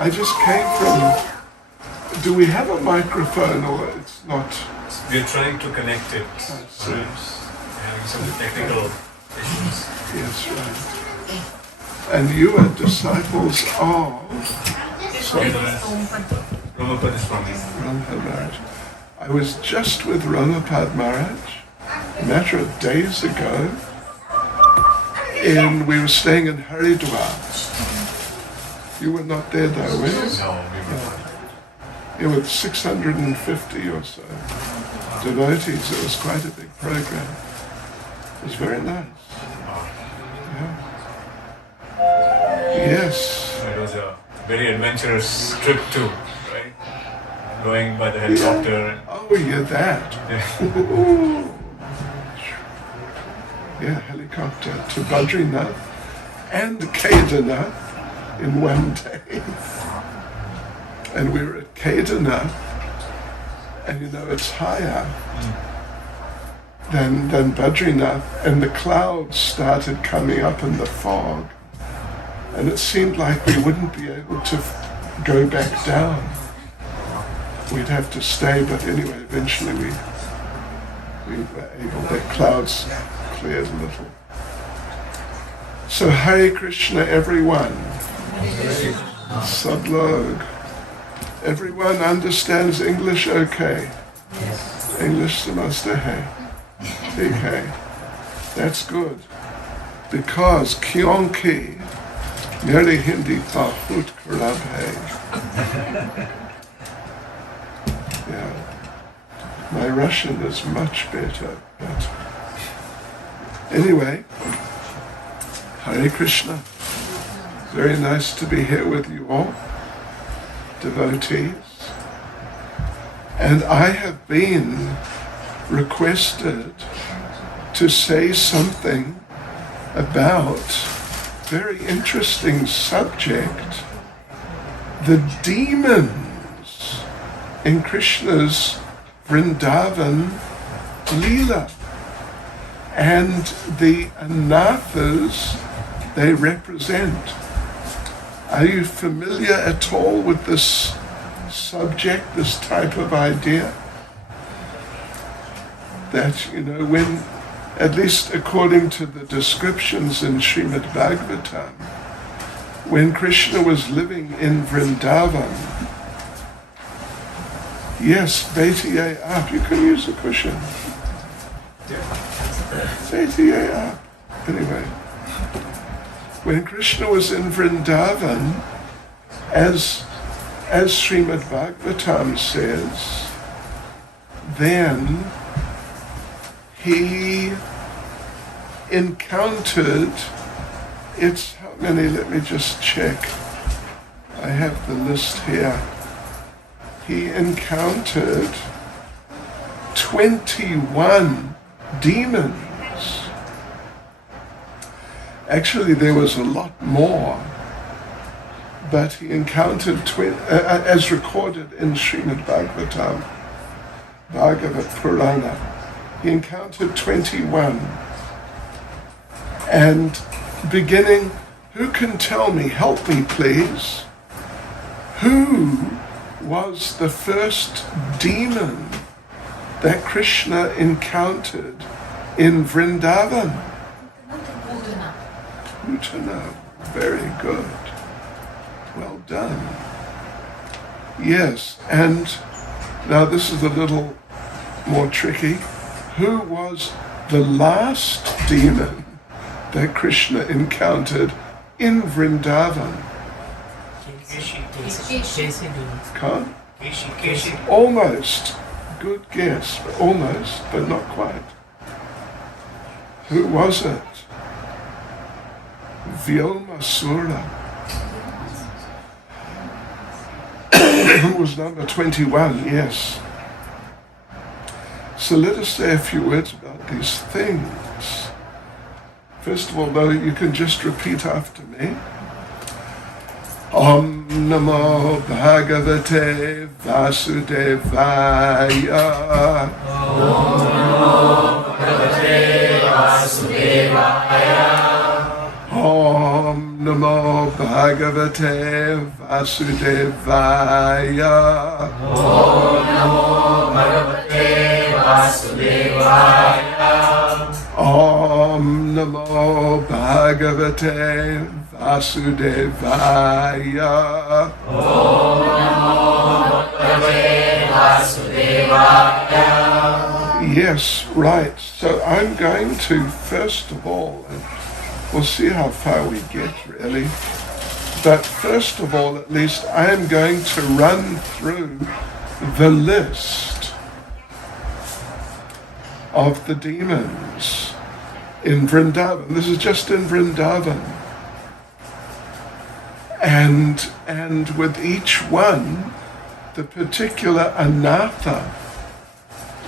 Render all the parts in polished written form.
I just came from... Do we have a microphone or it's not? We're trying to connect it. We're having some technical issues. Yes, right. And you are disciples of... Prabhupada is from Vrndavana Maharaj. I was just with Prabhupada Maharaj a matter of days ago. We were staying in Haridwar. You were not there though, were you? No, we were not. Yeah, with 650 or so devotees. It was quite a big program. It was very nice. Yeah. Yes. It was a very adventurous trip too, right? Going by the helicopter. Yeah. Oh, yeah, that. Yeah. Yeah, helicopter to Badrinath and Kedarnath in one day. And we were at Kedarnath, and you know it's higher than Badrinath, and the clouds started coming up in the fog, and it seemed like we wouldn't be able to go back down. We'd have to stay, but anyway, eventually we were able. The clouds cleared a little. So Hare Krishna, everyone. Sadlog. Everyone understands English okay? Yes. English samajhta hai. Okay. That's good. Because kyonki meri Hindi bahut kharab hai. Yeah. My Russian is much better, but anyway, Hare Krishna. Very nice to be here with you all, devotees. And I have been requested to say something about very interesting subject, the demons in Krishna's Vrindavan Leela and the anathas they represent. Are you familiar at all with this subject, this type of idea? That, you know, when, at least according to the descriptions in Srimad Bhagavatam, when Krishna was living in Vrindavan, yes, Betiye up, you can use a cushion. Betiye up. Anyway, when Krishna was in Vrindavan, as Srimad Bhagavatam says, then he encountered, it's how many, let me just check. I have the list here. He encountered 21 demons. Actually, there was a lot more, but he encountered, as recorded in Srimad Bhagavatam, Bhagavat Purana, he encountered 21. And beginning, who can tell me, help me please, who was the first demon that Krishna encountered in Vrindavan? Putana. Very good. Well done. Yes, and now this is a little more tricky. Who was the last demon that Krishna encountered in Vrindavan? Can't? Almost. Good guess. Almost, but not quite. Who was it? Vyomasura. Was number 21, yes. So let us say a few words about these things. First of all, though, you can just repeat after me. Om Namo Bhagavate Vasudevaya. Om Namo Bhagavate Vasudevaya. Om Namo Bhagavate Vasudevaya. Om Namo Bhagavate Vasudevaya. Om Namo Bhagavate Vasudevaya. Om Namo Bhagavate Vasudevaya. Yes, right. So I'm going to, first of all, and we'll see how far we get really, but first of all, at least, I am going to run through the list of the demons in Vrindavan. This is just in Vrindavan. And with each one, the particular anatha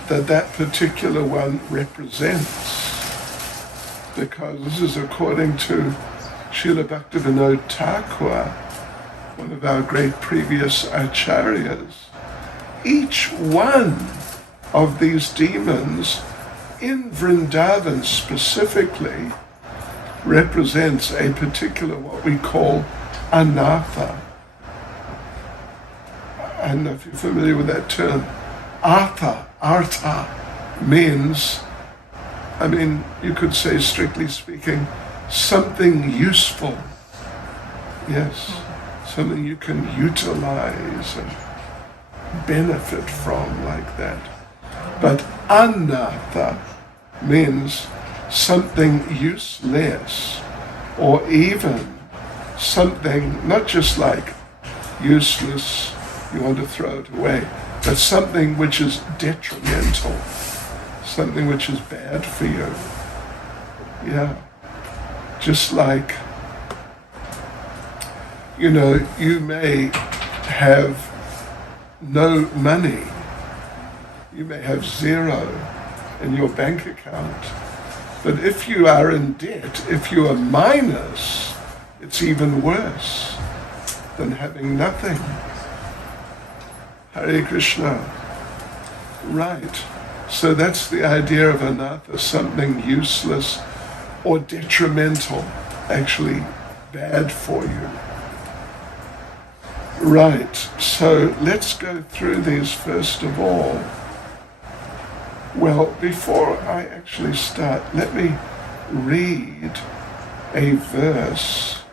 that particular one represents. Because this is according to Srila Bhaktivinoda Thakur, one of our great previous acharyas. Each one of these demons in Vrindavan specifically represents a particular, what we call anatha. I don't know if you're familiar with that term. Artha means, I mean, you could say, strictly speaking, something useful. Yes, something you can utilize and benefit from like that. But anatha means something useless, or even something not just like useless, you want to throw it away, but something which is detrimental, something which is bad for you. Yeah. Just like, you know, you may have no money. You may have zero in your bank account. But if you are in debt, if you are minus, it's even worse than having nothing. Hare Krishna. Right. So that's the idea of anatha, something useless or detrimental, actually bad for you. Right. So let's go through these first of all. Well, before I actually start, let me read a verse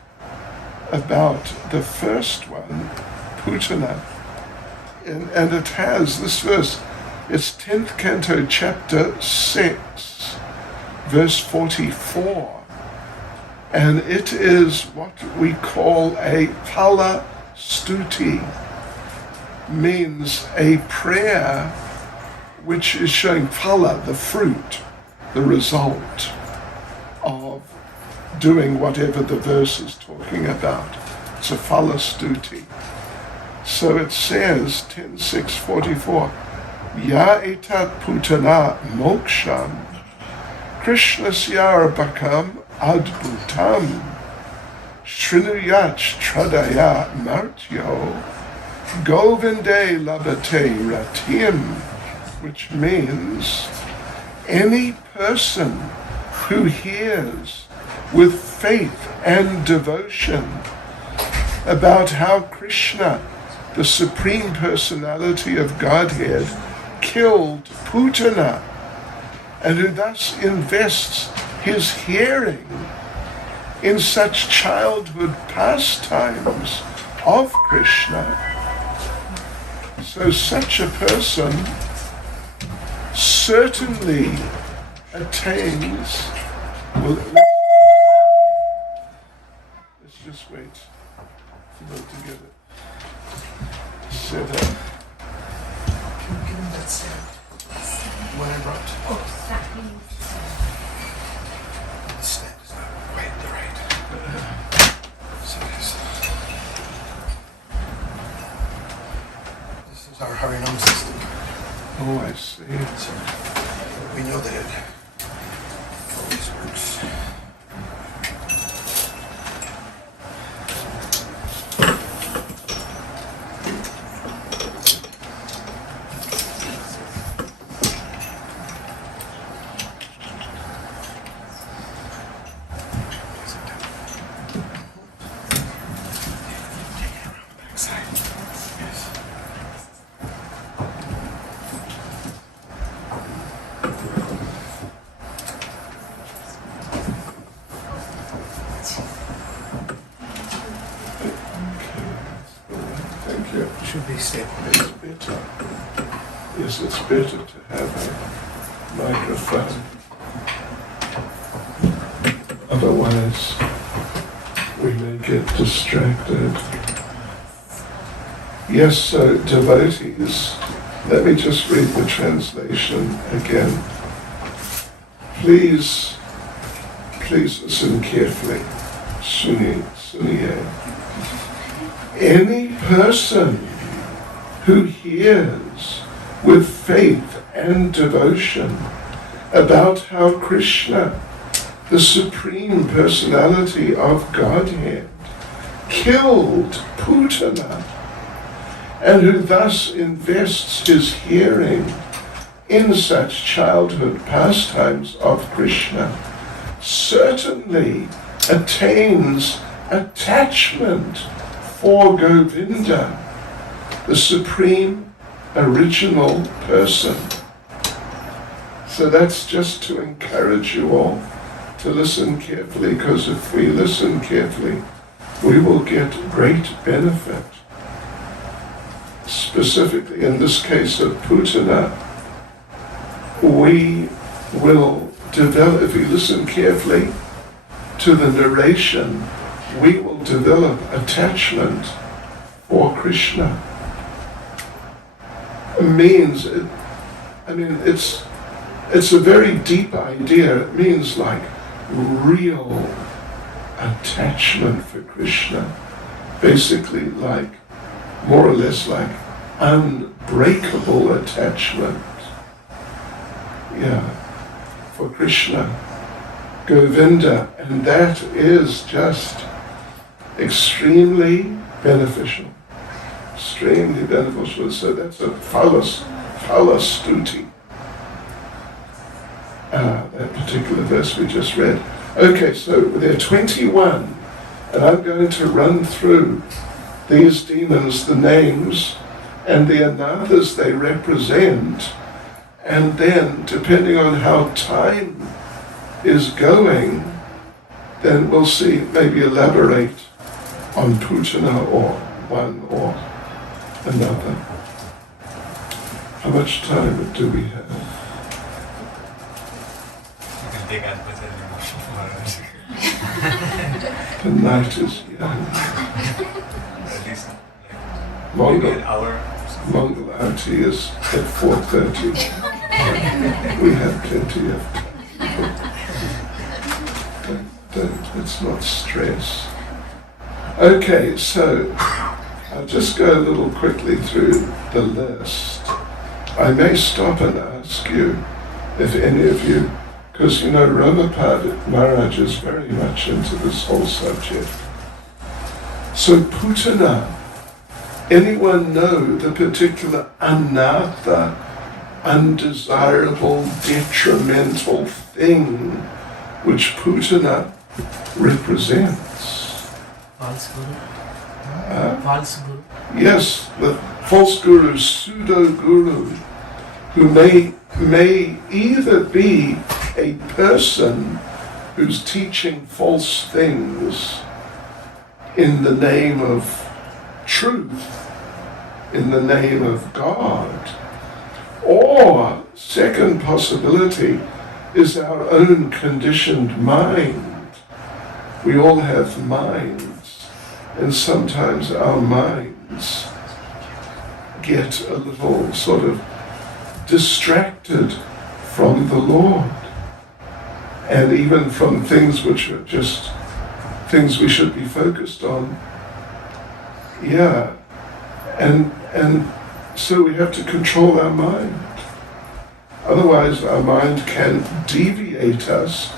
about the first one, Putana. And it has this verse, it's 10th canto, chapter 6, verse 44. And it is what we call a phala stuti, means a prayer which is showing phala, the fruit, the result of doing whatever the verse is talking about. It's a phala stuti. So it says, 10.6.44, Ya etat putana moksham, Krishnasya bakam adbhutam, Shrinuyach tradaya martyo, Govinde labate ratim, which means any person who hears with faith and devotion about how Krishna, the Supreme Personality of Godhead, killed Putana, and who thus invests his hearing in such childhood pastimes of Krishna. So such a person certainly attains, well, let's just wait for them to get it set up. Can you give him that stand? What I brought? Oh, that The stand is not quite the right. So this is our Harinam system. Oh, I see. So we know that it always works. you. Should be said. It's better. Yes, it's better to have a microphone. Otherwise, we may get distracted. Yes, so devotees, let me just read the translation again. Please listen carefully. Suniye. Any person who hears with faith and devotion about how Krishna, the Supreme Personality of Godhead, killed Putana, and who thus invests his hearing in such childhood pastimes of Krishna, certainly attains attachment for Govinda, the Supreme Original Person. So that's just to encourage you all to listen carefully, because if we listen carefully, we will get great benefit. Specifically in this case of Putana, we will develop, if we listen carefully to the narration, we will develop attachment for Krishna. It's a very deep idea. It means like real attachment for Krishna. Basically like, more or less like unbreakable attachment. Yeah, for Krishna, Govinda, and that is just extremely beneficial. Extremely beneficial. So that's a phalastuti. That particular verse we just read. Okay, so there are 21, and I'm going to run through these demons, the names, and the anathas they represent, and then, depending on how time is going, then we'll see, maybe elaborate on Putana or one or another. How much time do we have? You can take as much as you want. The night is young. At least maybe Mongol, an hour. Mongol Arati is at 4:30. We have plenty of time. Let's not stress. Okay, so I'll just go a little quickly through the list. I may stop and ask you if any of you, because you know Ramapad Maharaj is very much into this whole subject. So Putana, anyone know the particular anatha, undesirable, detrimental thing which Putana represents? False guru. False guru. Yes, the false guru, pseudo-guru, who may either be a person who's teaching false things in the name of truth, in the name of God, or second possibility is our own conditioned mind. We all have minds, and sometimes our minds get a little sort of distracted from the Lord, and even from things which are just things we should be focused on. Yeah, and so we have to control our mind. Otherwise our mind can deviate us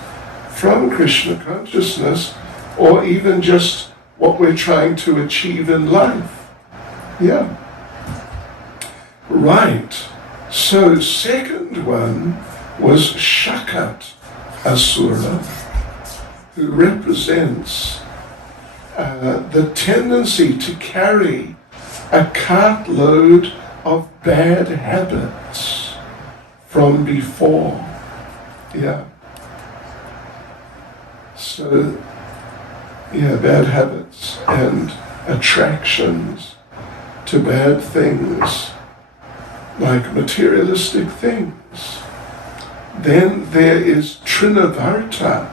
from Krishna consciousness, or even just what we're trying to achieve in life. Yeah. Right. So second one was Shakat Asura, who represents the tendency to carry a cartload of bad habits from before. Yeah. So, yeah, bad habits and attractions to bad things, like materialistic things. Then there is Vrndavana,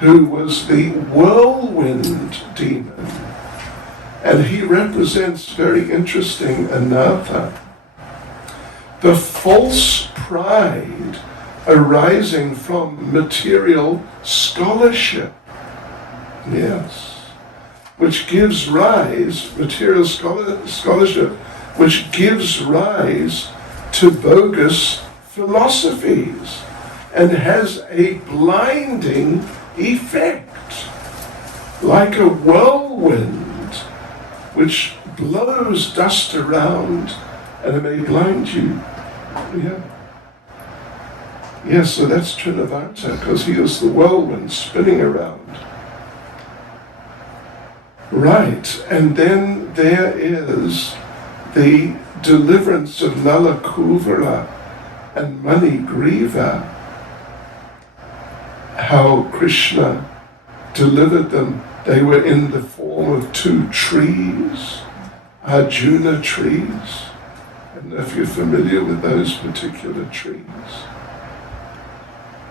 who was the whirlwind demon. And he represents, very interesting, anatha, the false pride arising from material scholarship. Yes. Which gives rise, material scholarship, which gives rise to bogus philosophies and has a blinding effect, like a whirlwind which blows dust around and it may blind you. Yeah. Yes, so that's Vrndavana, because he is the whirlwind spinning around. Right, and then there is the deliverance of Nalakuvara and Manigriva, how Krishna delivered them. They were in the form of two trees, Arjuna trees. I don't know if you're familiar with those particular trees.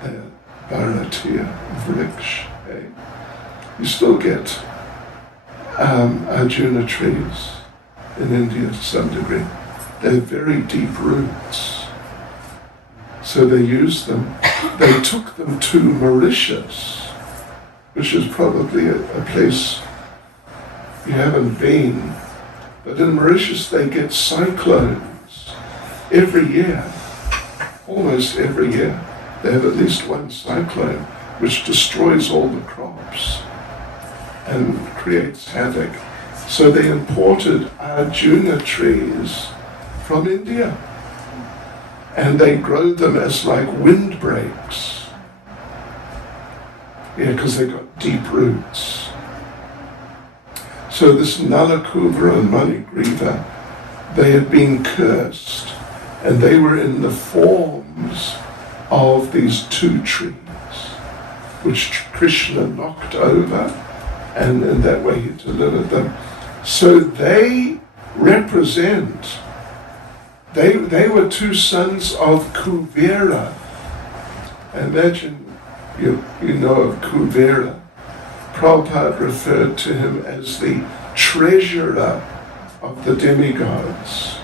They're Bharatiya Vriksh. Eh? You still get Arjuna trees in India to some degree. They're very deep roots. So they used them. They took them to Mauritius, which is probably a place you haven't been. But in Mauritius they get cyclones every year, almost every year. They have at least one cyclone which destroys all the crops and creates havoc. So they imported Arjuna trees from India and they grow them as like windbreaks. Yeah, because they got deep roots. So this Nalakuvara and Manigriva, they had been cursed and they were in the forms of these two trees, which Krishna knocked over, and in that way he delivered them. So they represent, they were two sons of Kuvera. Imagine you know of Kuvera. Prabhupada referred to him as the treasurer of the demigods,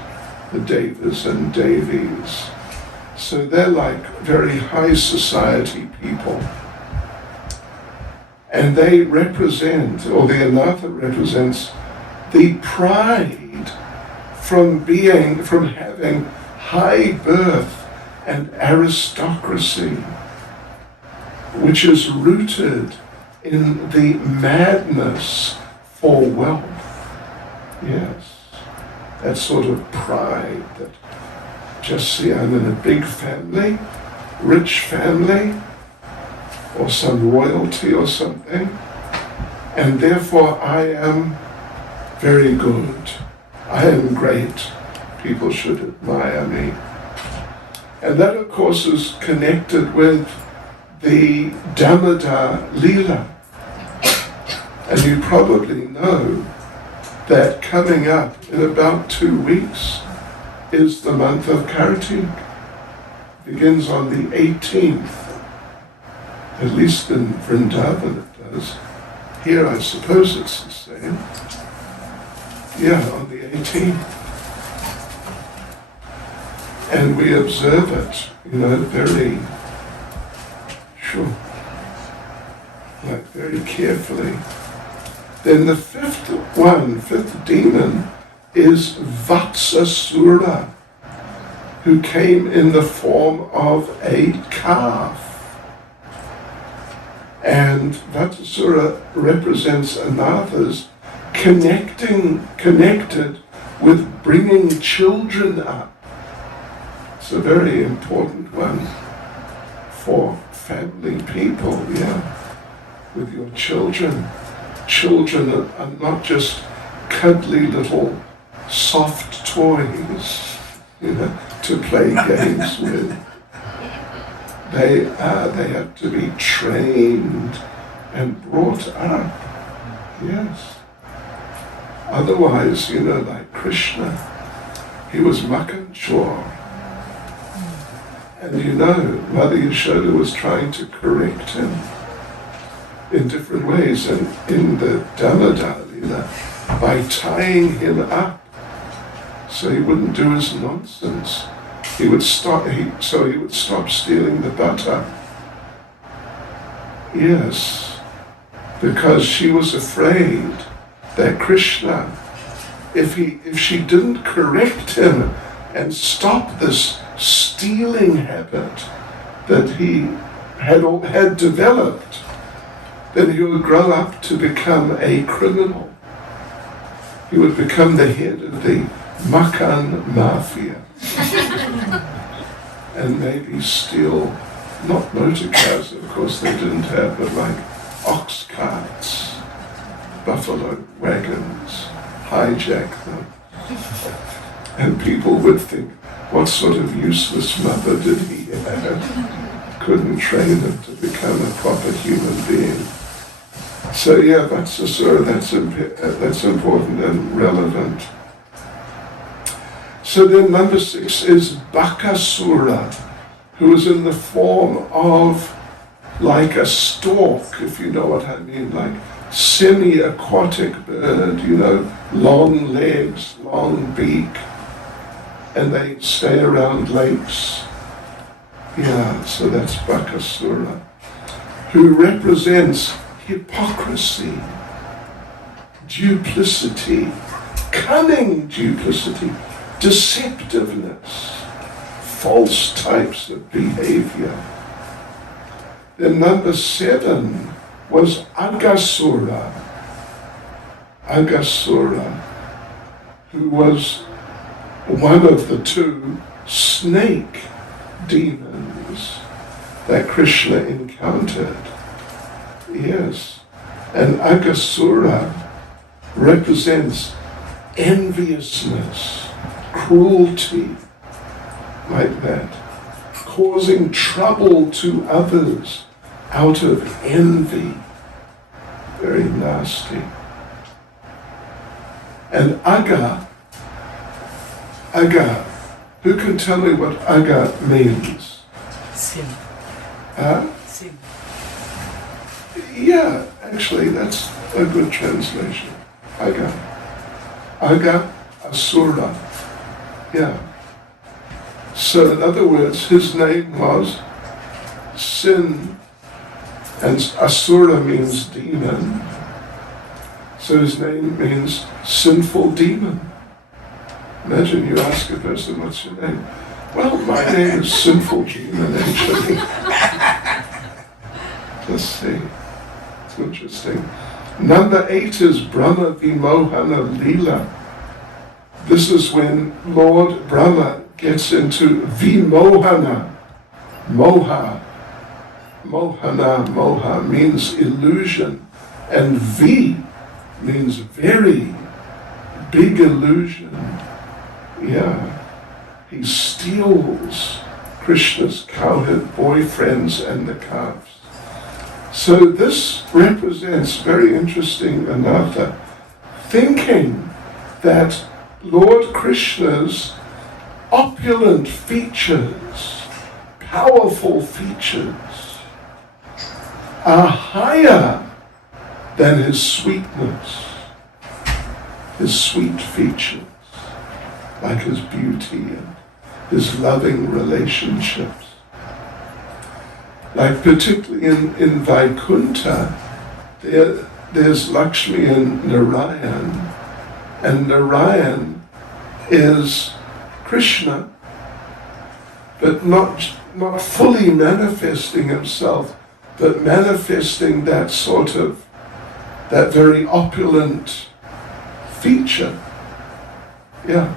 the Devas and Devis. So they're like very high society people. And they represent, or the anatha represents, the pride from having high birth and aristocracy, which is rooted in the madness for wealth. Yes, that sort of pride that just see I'm in a big family, rich family, or some royalty or something, and therefore I am very good. I am great. People should admire me. And that, of course, is connected with the Damodar Leela. And you probably know that coming up in about 2 weeks is the month of Kartik. Begins on the 18th. At least in Vrndavana it does. Here I suppose it's the same. Yeah, on the 18th. And we observe it, very, very carefully. Then the fifth demon is Vatsasura, who came in the form of a calf. And Vatsasura represents anathas connected with bringing children up. It's a very important one for family people, with your children. Children are not just cuddly little soft toys, to play games with. They have to be trained and brought up. Yes. Otherwise, like Krishna, he was Makanchor. And Mother Yashoda was trying to correct him in different ways. And in the Damodar Lila, by tying him up so he wouldn't do his nonsense, he would stop stealing the butter. Yes, because she was afraid that Krishna, if she didn't correct him and stop this stealing habit that he had developed, then he would grow up to become a criminal. He would become the head of the Makan Mafia and maybe steal, not motor cars, of course they didn't have, but like ox carts, buffalo wagons, hijack them. And people would think, what sort of useless mother did he have? Couldn't train him to become a proper human being. So yeah, Vatsasura, that's important and relevant. So then number 6 is Bakasura, who is in the form of like a stork, if you know what I mean, like semi-aquatic bird, long legs, long beak, and they stay around lakes. Yeah, so that's Bakasura, who represents hypocrisy, duplicity, cunning duplicity, deceptiveness, false types of behavior. Then number 7 was Agasura, who was one of the 2 snake demons that Krishna encountered. Yes, and Agasura represents enviousness, cruelty, like that, causing trouble to others out of envy. Very nasty. And Aga, who can tell me what Aga means? Sin. Huh? Sin. Yeah, actually that's a good translation. Aga, Asura. Yeah. So in other words, his name was Sin, and Asura means demon. So his name means sinful demon. Imagine you ask a person, what's your name? Well, my name is Sinful Demon, actually. Let's see. It's interesting. Number 8 is Brahma Vimohana Leela. This is when Lord Brahma gets into Vimohana. Moha means illusion, and V means very big illusion. Yeah. He steals Krishna's cowherd boyfriends and the calves. So this represents, very interesting another, thinking that Lord Krishna's opulent features, powerful features, are higher than his sweetness, his sweet features, like his beauty and his loving relationships. Like particularly in Vaikuntha, there's Lakshmi and Narayan, and Narayan is Krishna, but not fully manifesting himself, but manifesting that very opulent feature. Yeah.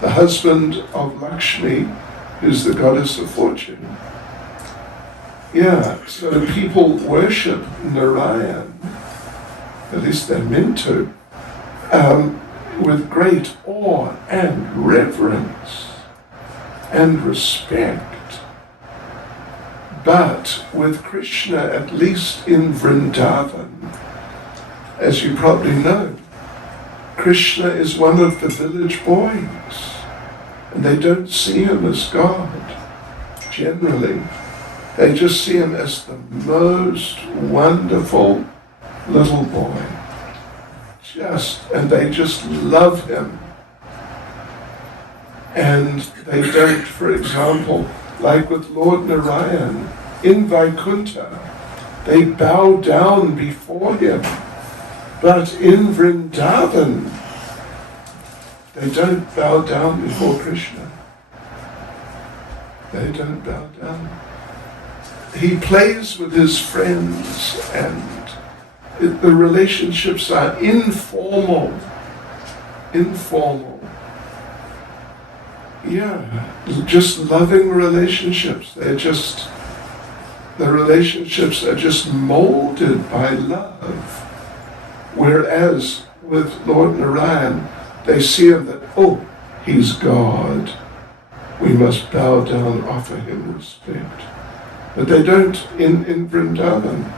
The husband of Lakshmi, who's the goddess of fortune. Yeah, so people worship Narayan, at least they're meant to, with great awe and reverence and respect. But with Krishna, at least in Vrndavana, as you probably know, Krishna is one of the village boys, and they don't see him as God, generally. They just see him as the most wonderful little boy. And they just love him. And they don't, for example, like with Lord Narayan, in Vaikuntha, they bow down before him. But in Vrindavan, they don't bow down before Krishna. They don't bow down. He plays with his friends, and the relationships are informal. Yeah, just loving relationships. The relationships are just molded by love. Whereas with Lord Narayan, they see him that, oh, he's God. We must bow down, offer him respect. But they don't, in Vrindavan,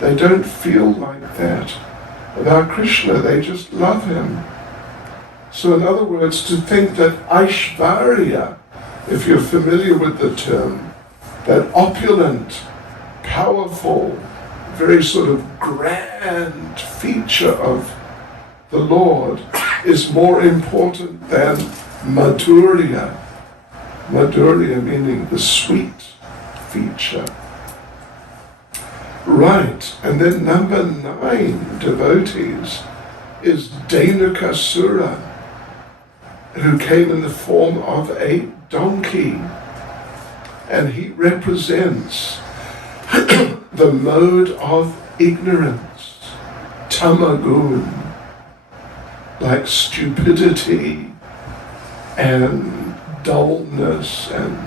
they don't feel like that. About Krishna, they just love him. So in other words, to think that Aishvarya, if you're familiar with the term, that opulent, powerful, very sort of grand feature of the Lord is more important than Madhurya. Madhurya meaning the sweet feature. Right, and then number 9 devotees is Dhenukasura, who came in the form of a donkey. And he represents the mode of ignorance, tamagun, like stupidity and dullness and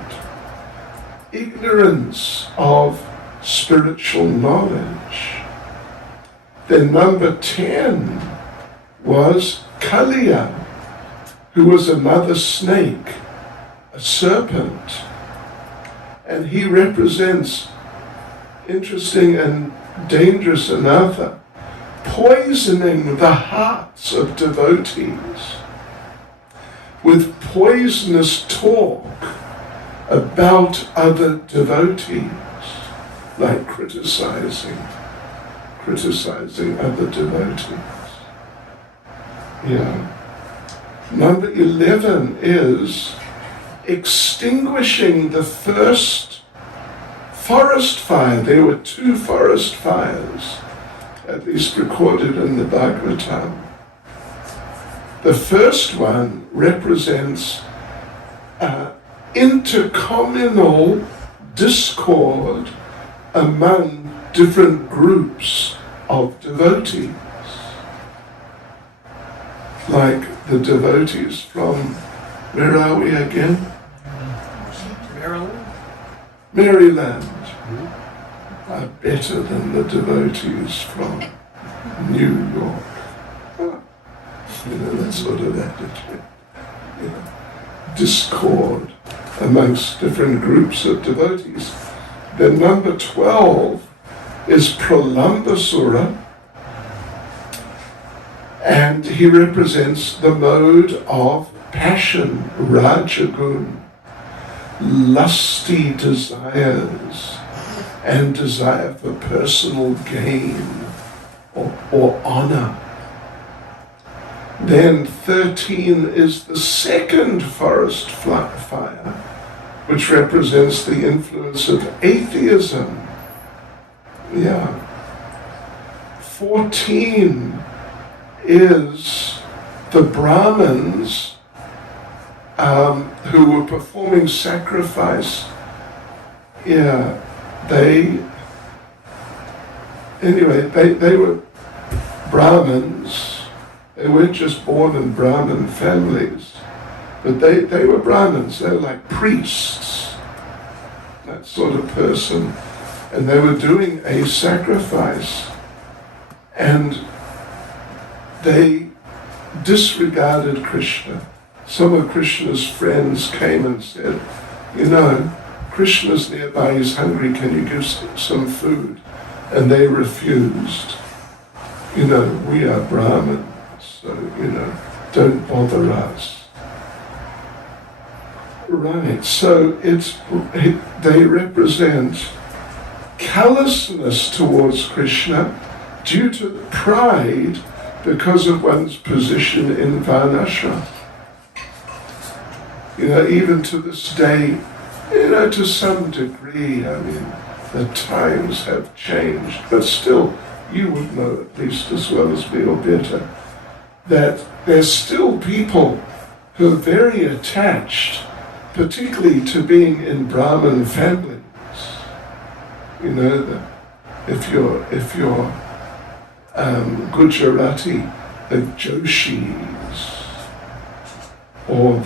ignorance of spiritual knowledge. Then number 10 was Kaliya, who was another snake, a serpent. And he represents, interesting and dangerous enough, poisoning the hearts of devotees with poisonous talk about other devotees, like criticizing other devotees. Yeah. Number 11 is extinguishing the first forest fire. There were 2 forest fires, at least recorded in the Bhagavatam. The first one represents intercommunal discord among different groups of devotees. Like the devotees from, where are we again? Maryland are better than the devotees from New York. That sort of attitude. Discord amongst different groups of devotees. Then number 12 is Pralambasura, and he represents the mode of passion, rajagun, lusty desires, and desire for personal gain or honor. Then 13 is the second forest fire, which represents the influence of atheism. Yeah. 14 is the Brahmins who were performing sacrifice. Yeah, they were Brahmins. They weren't just born in Brahmin families, but they were Brahmins. They were like priests, that sort of person. And they were doing a sacrifice, and they disregarded Krishna. Some of Krishna's friends came and said, Krishna's nearby, he's hungry, can you give some food? And they refused. We are Brahmins. so, don't bother us. Right, so they represent callousness towards Krishna due to pride because of one's position in Varnashram. Even to this day, to some degree, the times have changed, but still, you would know at least as well as me or better, that there's still people who are very attached, particularly to being in Brahmin families. That if you're Gujarati, the Joshis, or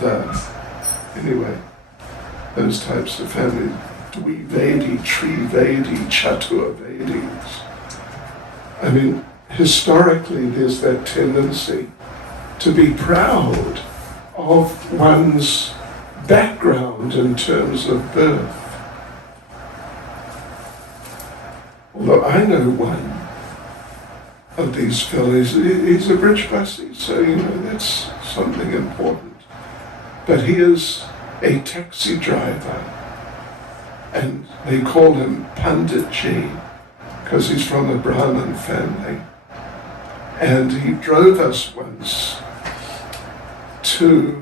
those types of families, Dvivedi, Trivedi, Chaturvedis. Historically there's that tendency to be proud of one's background in terms of birth. Although I know one of these fellows, he's a Brijvasi, so that's something important. But he is a taxi driver, and they call him Panditji because he's from a Brahmin family. And he drove us once to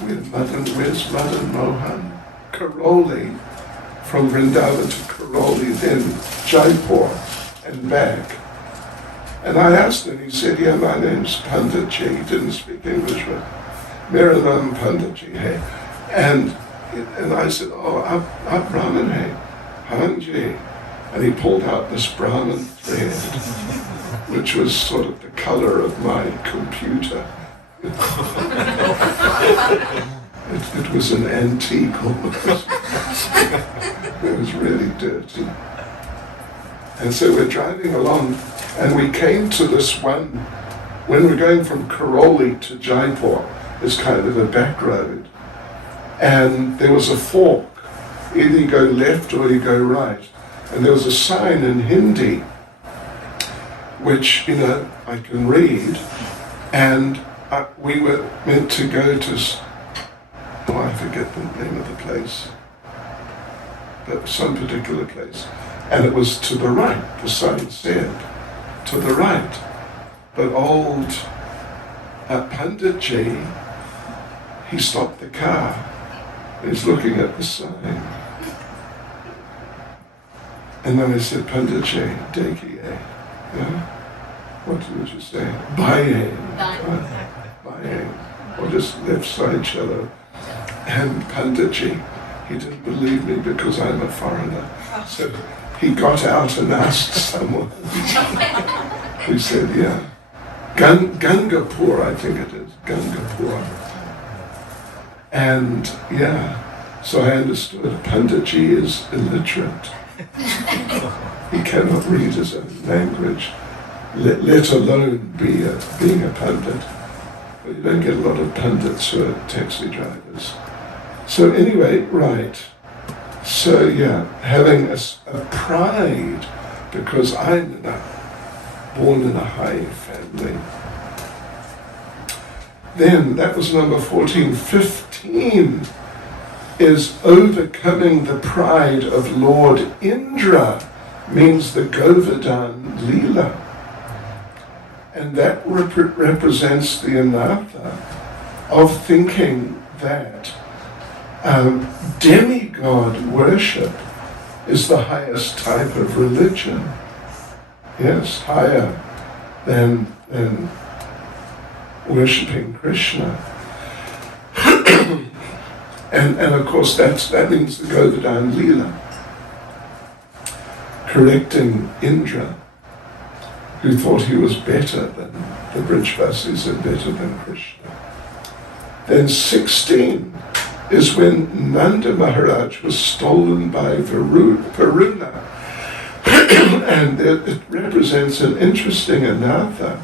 where's Madan Mohan? Karoli, from Vrndavana to Karoli, then Jaipur and back. And I asked him, he said, yeah, my name's Panditji. He didn't speak English, but Mera naam Panditji hai. And I said, oh, aap Brahmin hai? Hanji. And he pulled out this Brahmin thread, which was sort of the color of my computer. It was an antique almost. It was really dirty. And so we're driving along, and we came to this one, when we're going from Karoli to Jaipur, it's kind of a back road. And there was a fork. Either you go left or you go right. And there was a sign in Hindi, which, I can read. And we were meant to go to, I forget the name of the place, but some particular place. And it was to the right, the sign said, to the right. But old Panditji, he stopped the car. He's looking at the sign. And then I said, Panditji, Dekiye. What would you say? Buying. Buying. Or just left side cello. And Panditji, he didn't believe me because I'm a foreigner. So he got out and asked someone. He said, yeah. Gangapur, I think it is. Gangapur. And so I understood Panditji is illiterate. He cannot read his own language, let alone being a pandit. But you don't get a lot of pandits who are taxi drivers. So anyway, right. So having a pride because I'm born in a high family. Then that was number 14. 15 is overcoming the pride of Lord Indra, means the Govardhan Leela. And that represents the anartha of thinking that demigod worship is the highest type of religion. Yes, higher than worshipping Krishna. and of course that means the Govardhan Leela, correcting Indra, who thought he was better than the Brijvasis and better than Krishna. Then 16 is when Nanda Maharaj was stolen by Varuna. And it represents an interesting anartha,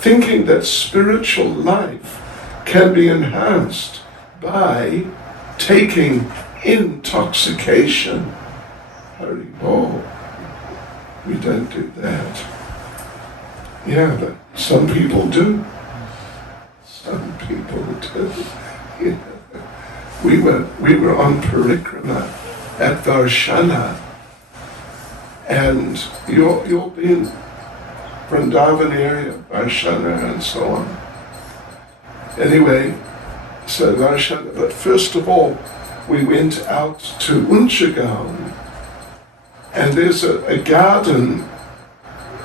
thinking that spiritual life can be enhanced by taking intoxication. Hari Bol. We don't do that. Yeah, but some people do. Some people do. Yeah. We were on parikrama at Varshana, and you'll be in Vrndavana area, Varshana and so on. Anyway, so Varshana, but first of all, we went out to Unchagaon, and there's a garden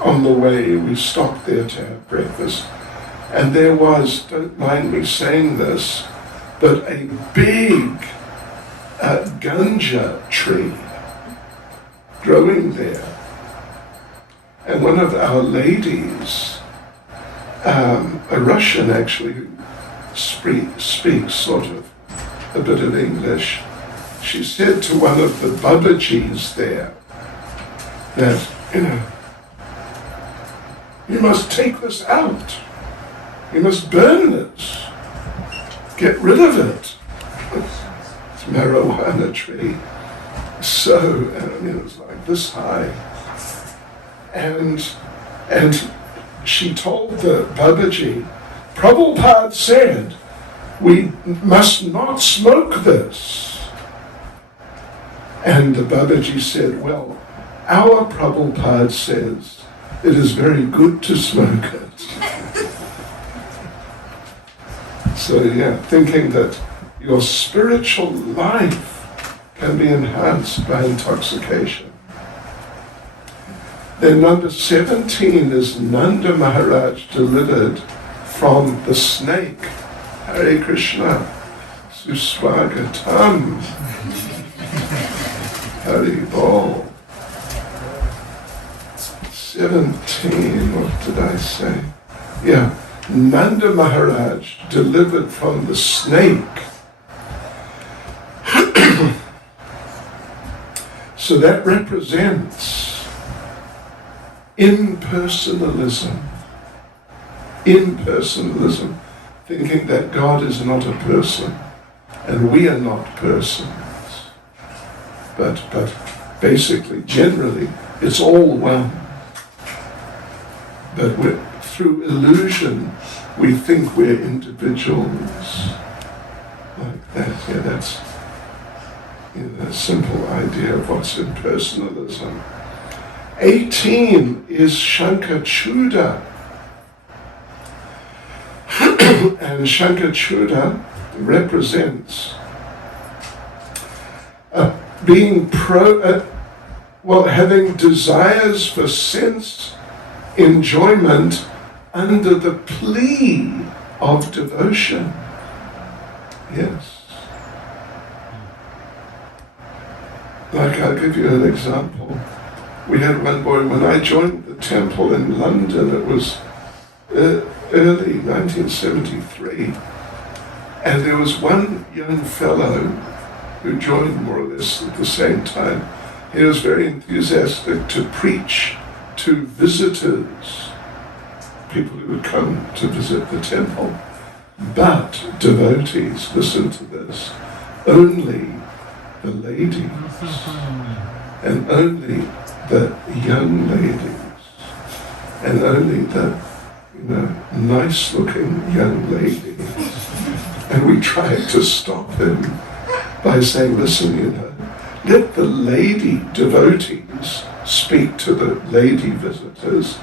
on the way. We stopped there to have breakfast, and there was, don't mind me saying this, but a big ganja tree growing there. And one of our ladies, a Russian actually, who speaks sort of a bit of English, she said to one of the Babajis there that, you must take this out. You must burn this. Get rid of it. It's a marijuana tree. So, it was like this high. And she told the Babaji, Prabhupada said, we must not smoke this. And the Babaji said, well, our Prabhupada says it is very good to smoke it. So yeah, thinking that your spiritual life can be enhanced by intoxication. Then number 17 is Nanda Maharaj delivered from the snake. Hare Krishna, Suswagatam, Hare Bol. 17, what did I say? Yeah, Nanda Maharaj delivered from the snake. So that represents impersonalism. Impersonalism, thinking that God is not a person and we are not persons. But basically, generally, it's all one. But through illusion, we think we're individuals. Like that, yeah, that's a simple idea of what's impersonalism. 18 is Shankachuda. And Shankachuda represents being having desires for sense enjoyment under the plea of devotion. Yes. Like, I'll give you an example. We had one boy, when I joined the temple in London, it was early 1973, and there was one young fellow who joined more or less at the same time. He was very enthusiastic to preach to visitors, people who would come to visit the temple. But devotees, listen to this, only the ladies and only the young ladies and only the nice looking young ladies. And we tried to stop him by saying, listen, let the lady devotees speak to the lady visitors,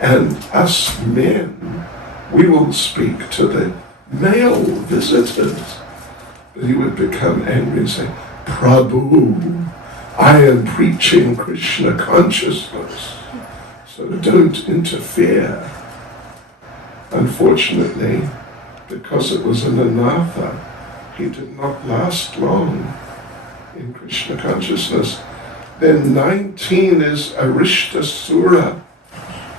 and us men, we will speak to the male visitors. But he would become angry and say, Prabhu, I am preaching Krishna consciousness, so don't interfere. Unfortunately, because it was an anartha, he did not last long in Krishna consciousness. Then 19 is Arishtasura,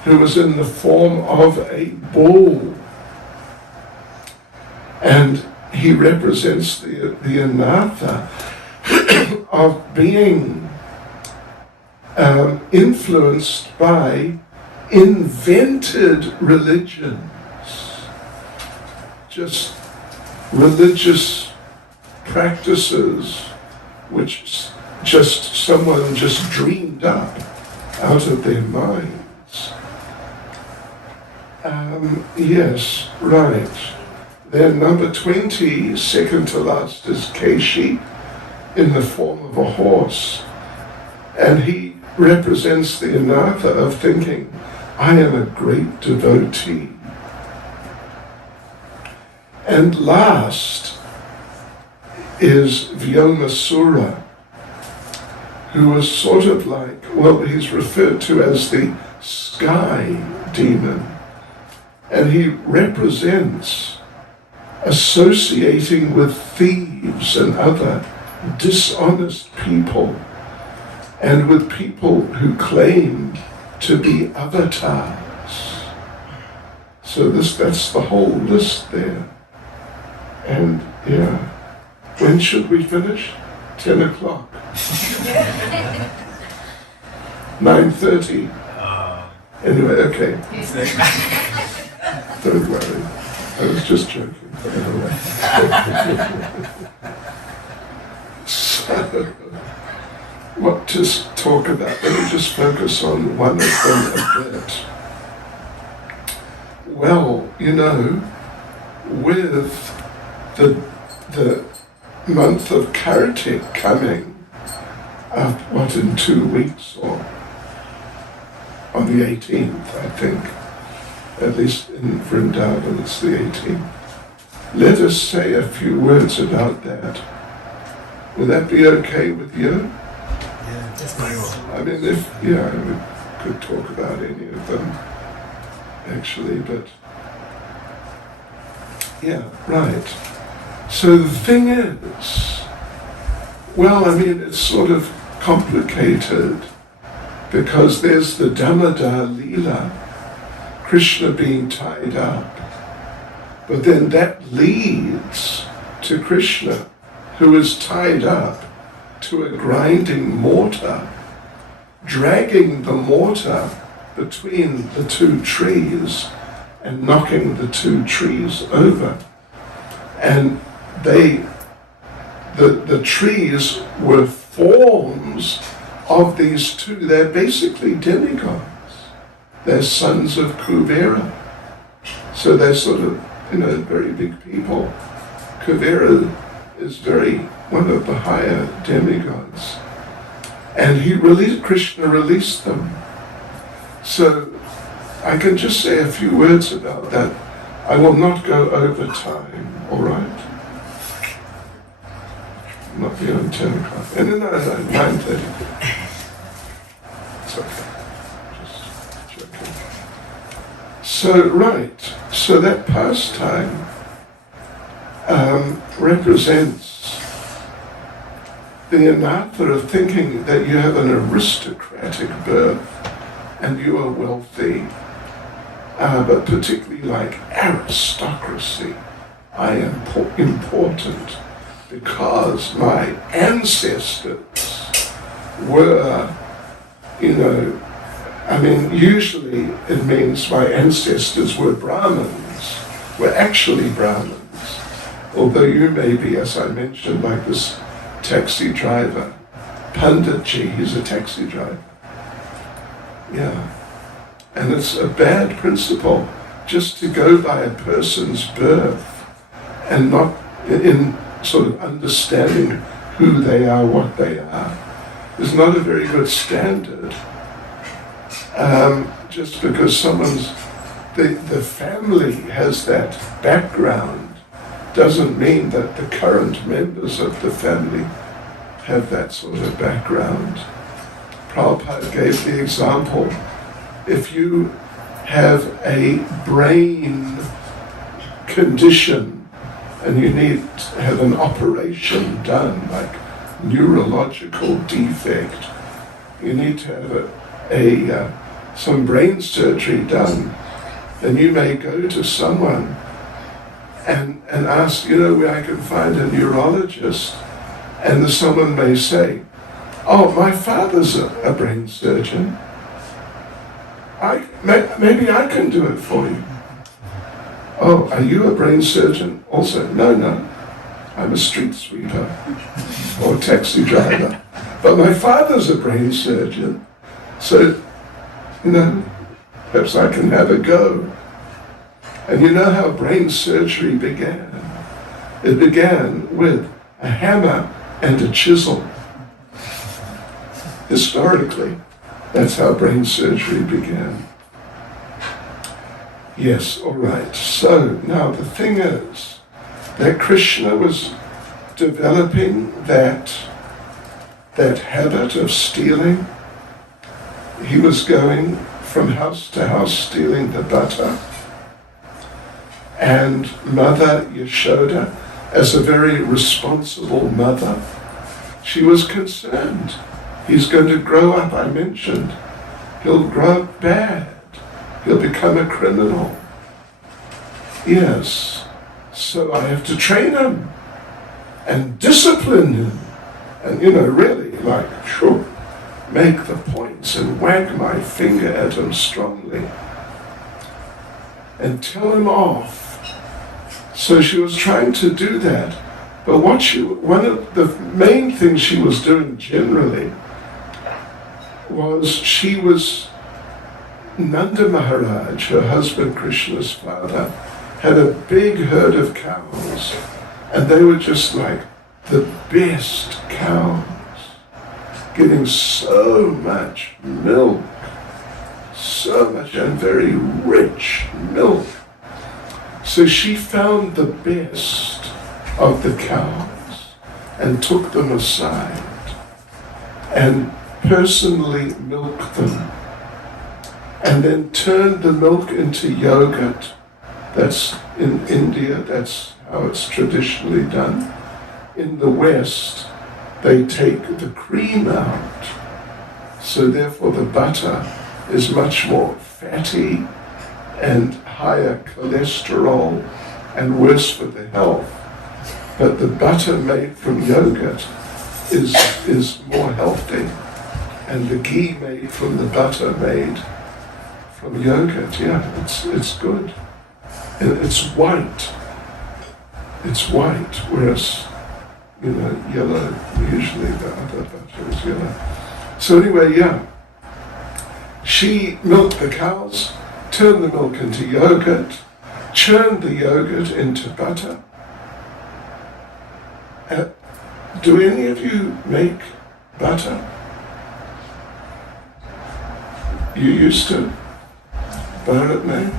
who was in the form of a bull. And he represents the anartha of being influenced by invented religions. Just religious practices which someone just dreamed up out of their minds. Yes, right. Then number 20, second to last, is Keshi in the form of a horse. And he represents the anartha of thinking, I am a great devotee. And last is Vyomasura, who was sort of like, well, he's referred to as the sky demon. And he represents associating with thieves and other dishonest people, and with people who claim to be avatars. So that's the whole list there. And yeah, when should we finish? 10 o'clock. 9:30. Anyway, okay. Don't worry. I was just joking. Anyway. So, what to talk about? Let me just focus on one of them a bit. Well, you know, with the month of Kartik coming up, what, in 2 weeks, or on the 18th, I think, at least in Vrndavana it's the 18th. Let us say a few words about that. Will that be okay with you? Yeah, that's very well. I mean, if, yeah, we could talk about any of them, actually, but yeah, right. So the thing is, well, I mean, it's sort of complicated because there's the Damodar Leela, Krishna being tied up, but then that leads to Krishna, who is tied up to a grinding mortar, dragging the mortar between the two trees and knocking the two trees over. And the trees were forms of these two. They're basically demigods. They're sons of Kuvera. So they're sort of, very big people. Kuvera is one of the higher demigods. And Krishna released them. So I can just say a few words about that. I will not go over time, all right? Not beyond 10 o'clock. No, 9:30. It's okay. Just joking. So, right. So that pastime represents the anartha of thinking that you have an aristocratic birth and you are wealthy, but particularly like aristocracy. I am important because my ancestors were, usually it means my ancestors were Brahmins, were actually Brahmins. Although you may be, as I mentioned, like this taxi driver, Panditji, he's a taxi driver. Yeah. And it's a bad principle just to go by a person's birth and not in sort of understanding who they are, what they are. It's not a very good standard. Just because the family has that background doesn't mean that the current members of the family have that sort of background. Prabhupada gave the example, if you have a brain condition and you need to have an operation done, like neurological defect, you need to have some brain surgery done, then you may go to someone and ask, where I can find a neurologist, and someone may say, oh, my father's a brain surgeon. Maybe I can do it for you. Oh, are you a brain surgeon also? No, I'm a street sweeper or a taxi driver. But my father's a brain surgeon, so, perhaps I can have a go. And you know how brain surgery began? It began with a hammer and a chisel. Historically, that's how brain surgery began. Yes, all right. So now the thing is that Krishna was developing that habit of stealing. He was going from house to house stealing the butter. And Mother Yashoda, as a very responsible mother, she was concerned. He's going to grow up, I mentioned. He'll grow up bad. He'll become a criminal. Yes, so I have to train him and discipline him. And, really, sure, make the points and wag my finger at him strongly and tell him off. So she was trying to do that. But one of the main things she was doing generally was Nanda Maharaj, her husband Krishna's father, had a big herd of cows, and they were just like the best cows, getting so much milk, so much and very rich milk. So she found the best of the cows and took them aside and personally milked them, and then turned the milk into yogurt. That's in India, that's how it's traditionally done. In the West, they take the cream out, so therefore the butter is much more fatty and higher cholesterol and worse for the health. But the butter made from yogurt is more healthy, and the ghee made from the butter made from yogurt, it's good. And it's white. It's white, whereas, yellow, usually the other butter is yellow. So anyway, she milked the cows, turned the milk into yogurt, churned the yogurt into butter. Do any of you make butter? You used to? Bharat made?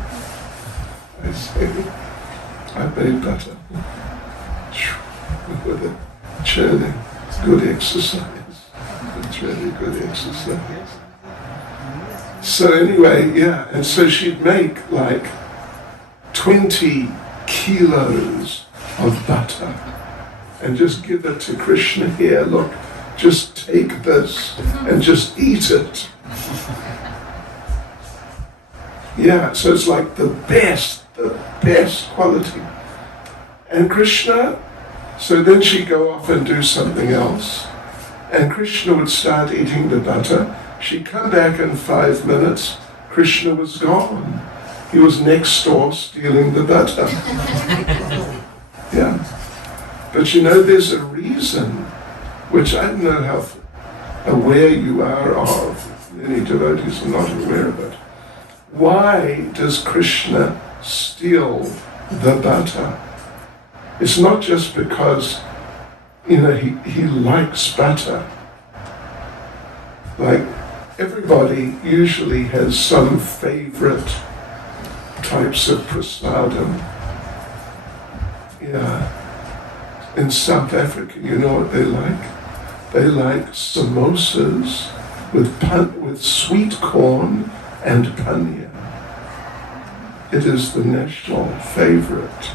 I say, I made butter. With it, churning. It's good exercise. It's really good exercise. So anyway, and so she'd make 20 kilos of butter and just give it to Krishna. Here, look, just take this and just eat it. So it's like the best quality. And Krishna, so then she'd go off and do something else, and Krishna would start eating the butter. She'd come back in 5 minutes, Krishna was gone. He was next door stealing the butter. But there's a reason, which I don't know how aware you are of. Many devotees are not aware of it. Why does Krishna steal the butter? It's not just because, he likes butter. Everybody usually has some favorite types of prasadam. In South Africa, you know what they like? They like samosas with sweet corn and paneer. It is the national favorite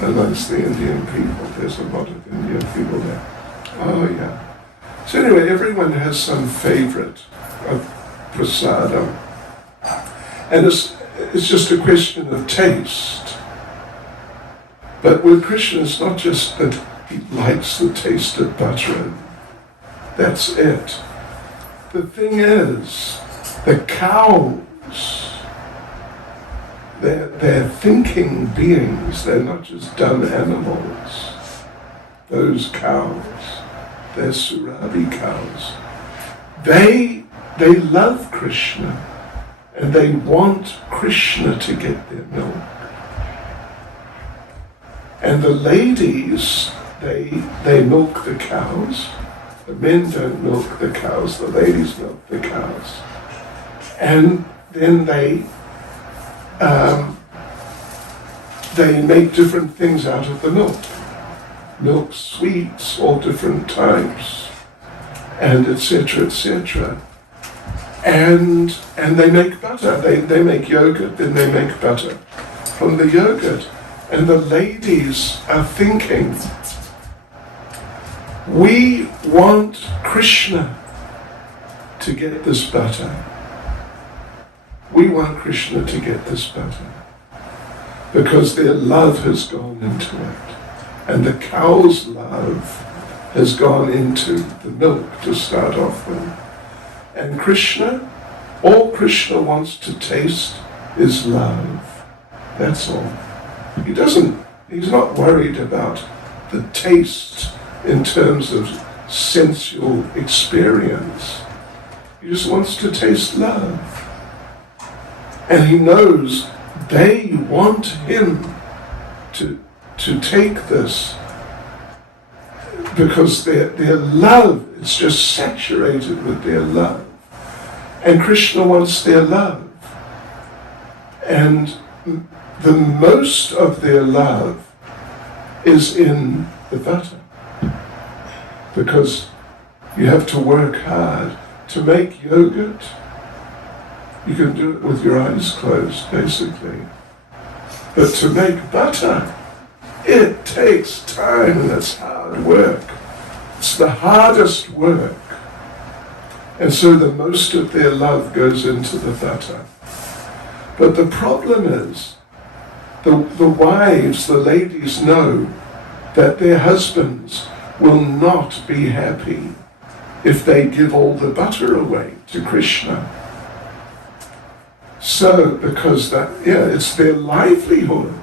amongst the Indian people. There's a lot of Indian people there. Oh yeah. So anyway, everyone has some favorite of prasadam. And it's just a question of taste. But with Krishna, it's not just that he likes the taste of butter. That's it. The thing is, the cows, they're thinking beings. They're not just dumb animals. Those cows, they're Surabhi cows. They love Krishna. and they want Krishna to get their milk. And the ladies, they milk the cows. The men don't milk the cows, the ladies milk the cows. And then they make different things out of the milk. Milk sweets, all different types, and etc., etc. And they make butter. They make yogurt, then they make butter from the yogurt. And the ladies are thinking, we want Krishna to get this butter. We want Krishna to get this butter. Because their love has gone into it. And the cow's love has gone into the milk to start off with. And Krishna, all Krishna wants to taste is love. That's all. He's not worried about the taste in terms of sensual experience. He just wants to taste love. And he knows they want him to take this because their love is just saturated with their love. And Krishna wants their love. And the most of their love is in the butter. Because you have to work hard to make yogurt. You can do it with your eyes closed, basically. But to make butter, it takes time and it's hard work. It's the hardest work. And so the most of their love goes into the butter. But the problem is, the wives, the ladies know that their husbands will not be happy if they give all the butter away to Krishna. So, because it's their livelihood.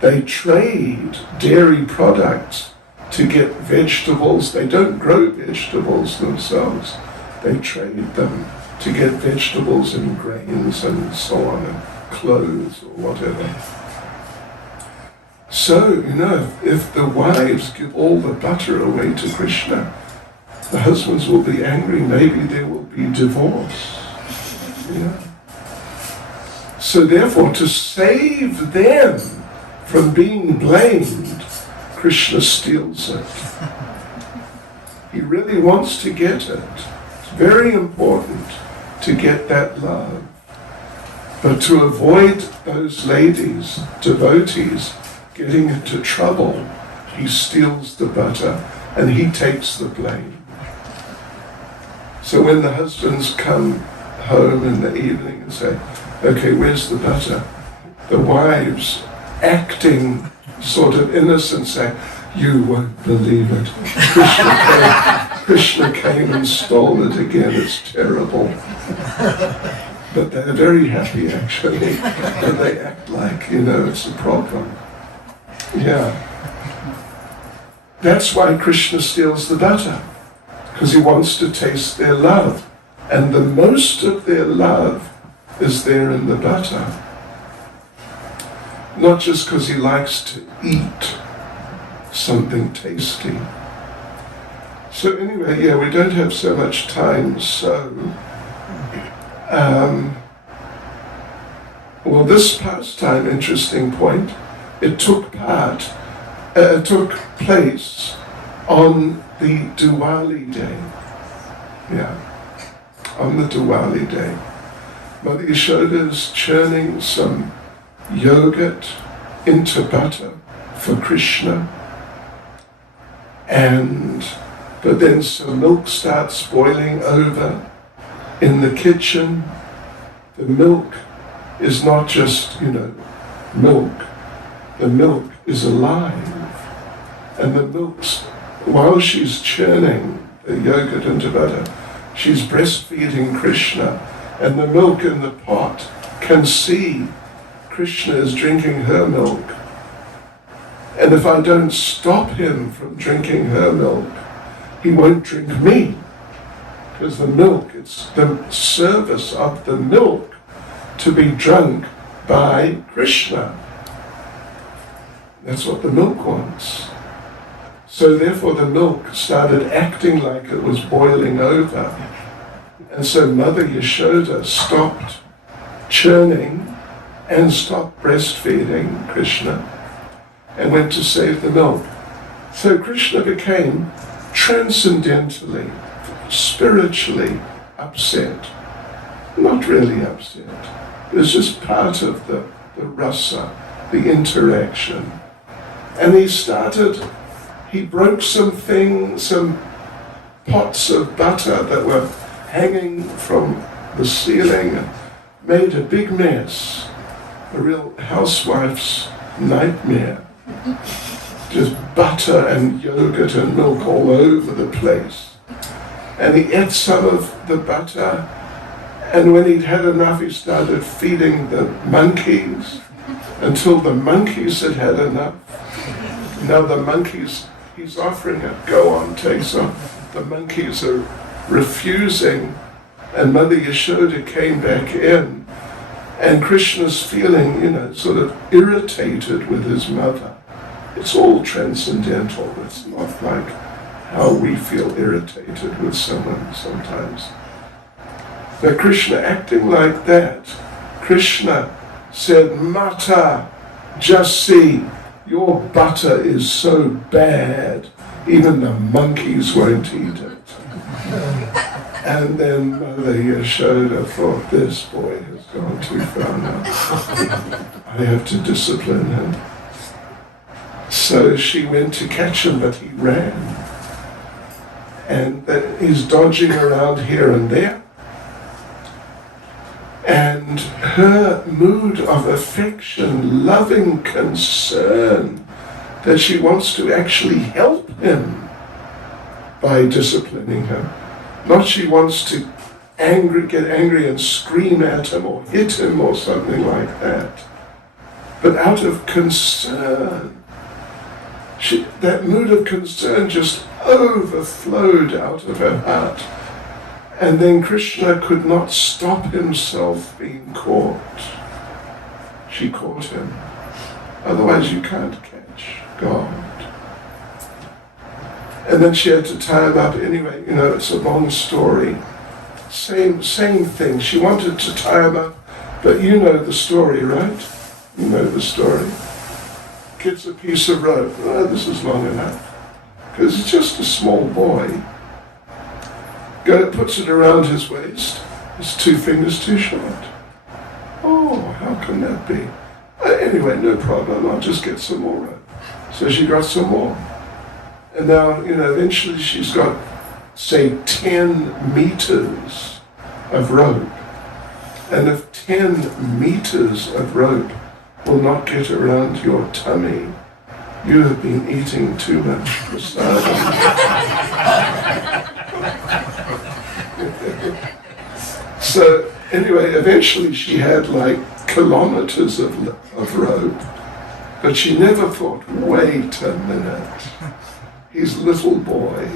They trade dairy products to get vegetables. They don't grow vegetables themselves. They trade them to get vegetables and grains and so on, and clothes or whatever. So, if the wives give all the butter away to Krishna, the husbands will be angry. Maybe there will be divorce. So therefore, to save them from being blamed, Krishna steals it. He really wants to get it. It's very important to get that love. But to avoid those ladies, devotees, getting into trouble, he steals the butter and he takes the blame. So when the husbands come home in the evening and say, okay, where's the butter? The wives, acting sort of innocent, say, you won't believe it. Krishna came and stole it again. It's terrible. But they're very happy, actually. And they act like, it's a problem. Yeah. That's why Krishna steals the butter. Because he wants to taste their love. And the most of their love is there in the butter. Not just because he likes to eat something tasty. So anyway, we don't have so much time, so this pastime, interesting point, it took place on the Diwali day. On the Diwali day. Mother Yashoda is churning some yogurt into butter for Krishna, but then some milk starts boiling over in the kitchen. The milk is not just, milk. The milk is alive. And the milk's, while she's churning the yogurt into butter, she's breastfeeding Krishna, and the milk in the pot can see Krishna is drinking her milk. And if I don't stop him from drinking her milk, he won't drink me. Because the milk, it's the service of the milk to be drunk by Krishna. That's what the milk wants. So therefore the milk started acting like it was boiling over. And so Mother Yashoda stopped churning and stopped breastfeeding Krishna and went to save the milk. So Krishna became transcendentally, spiritually upset. Not really upset. It was just part of the rasa, the interaction. And he broke some pots of butter that were hanging from the ceiling and made a big mess. A real housewife's nightmare. Just butter and yogurt and milk all over the place. And he ate some of the butter, and when he'd had enough, he started feeding the monkeys until the monkeys had had enough. Now the monkeys, he's offering it, go on, take some. The monkeys are refusing, and Mother Yashoda came back in, and Krishna's feeling, sort of irritated with his mother. It's all transcendental. It's not like how we feel irritated with someone sometimes. But Krishna acting like that, Krishna said, Mata, just see, your butter is so bad, even the monkeys won't eat it. And then Mother Yashoda thought, this boy has gone too far now. I have to discipline him. So she went to catch him, but he ran. And he's dodging around here and there. And her mood of affection, loving concern, that she wants to actually help him by disciplining him. Not she wants to get angry and scream at him or hit him or something like that. But out of concern. That mood of concern just overflowed out of her heart. And then Krishna could not stop himself being caught. She caught him. Otherwise you can't catch God. And then she had to tie him up anyway. It's a long story. Same thing. She wanted to tie him up, but you know the story, right? You know the story. Gets a piece of rope. Oh, this is long enough. Because he's just a small boy. Puts it around his waist. It's 2 fingers too short. Oh, how can that be? Anyway, no problem. I'll just get some more rope. So she got some more. And now, eventually she's got, say, 10 meters of rope. And if 10 meters of rope will not get around your tummy, you have been eating too much prasadam. So anyway, eventually she had like kilometers of rope, but she never thought, wait a minute, he's a little boy,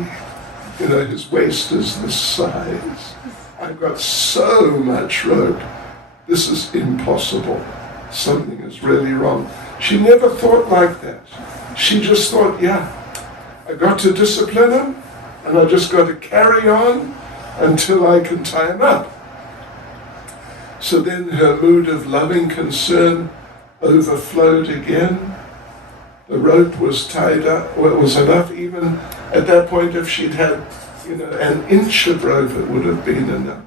his waist is this size. I've got so much rope, this is impossible. Something is really wrong. She never thought like that. She just thought, I got to discipline him, and I just got to carry on until I can tie him up. So then her mood of loving concern overflowed again. The rope was tied up. Well, it was enough. Even at that point, if she'd had, an inch of rope, it would have been enough.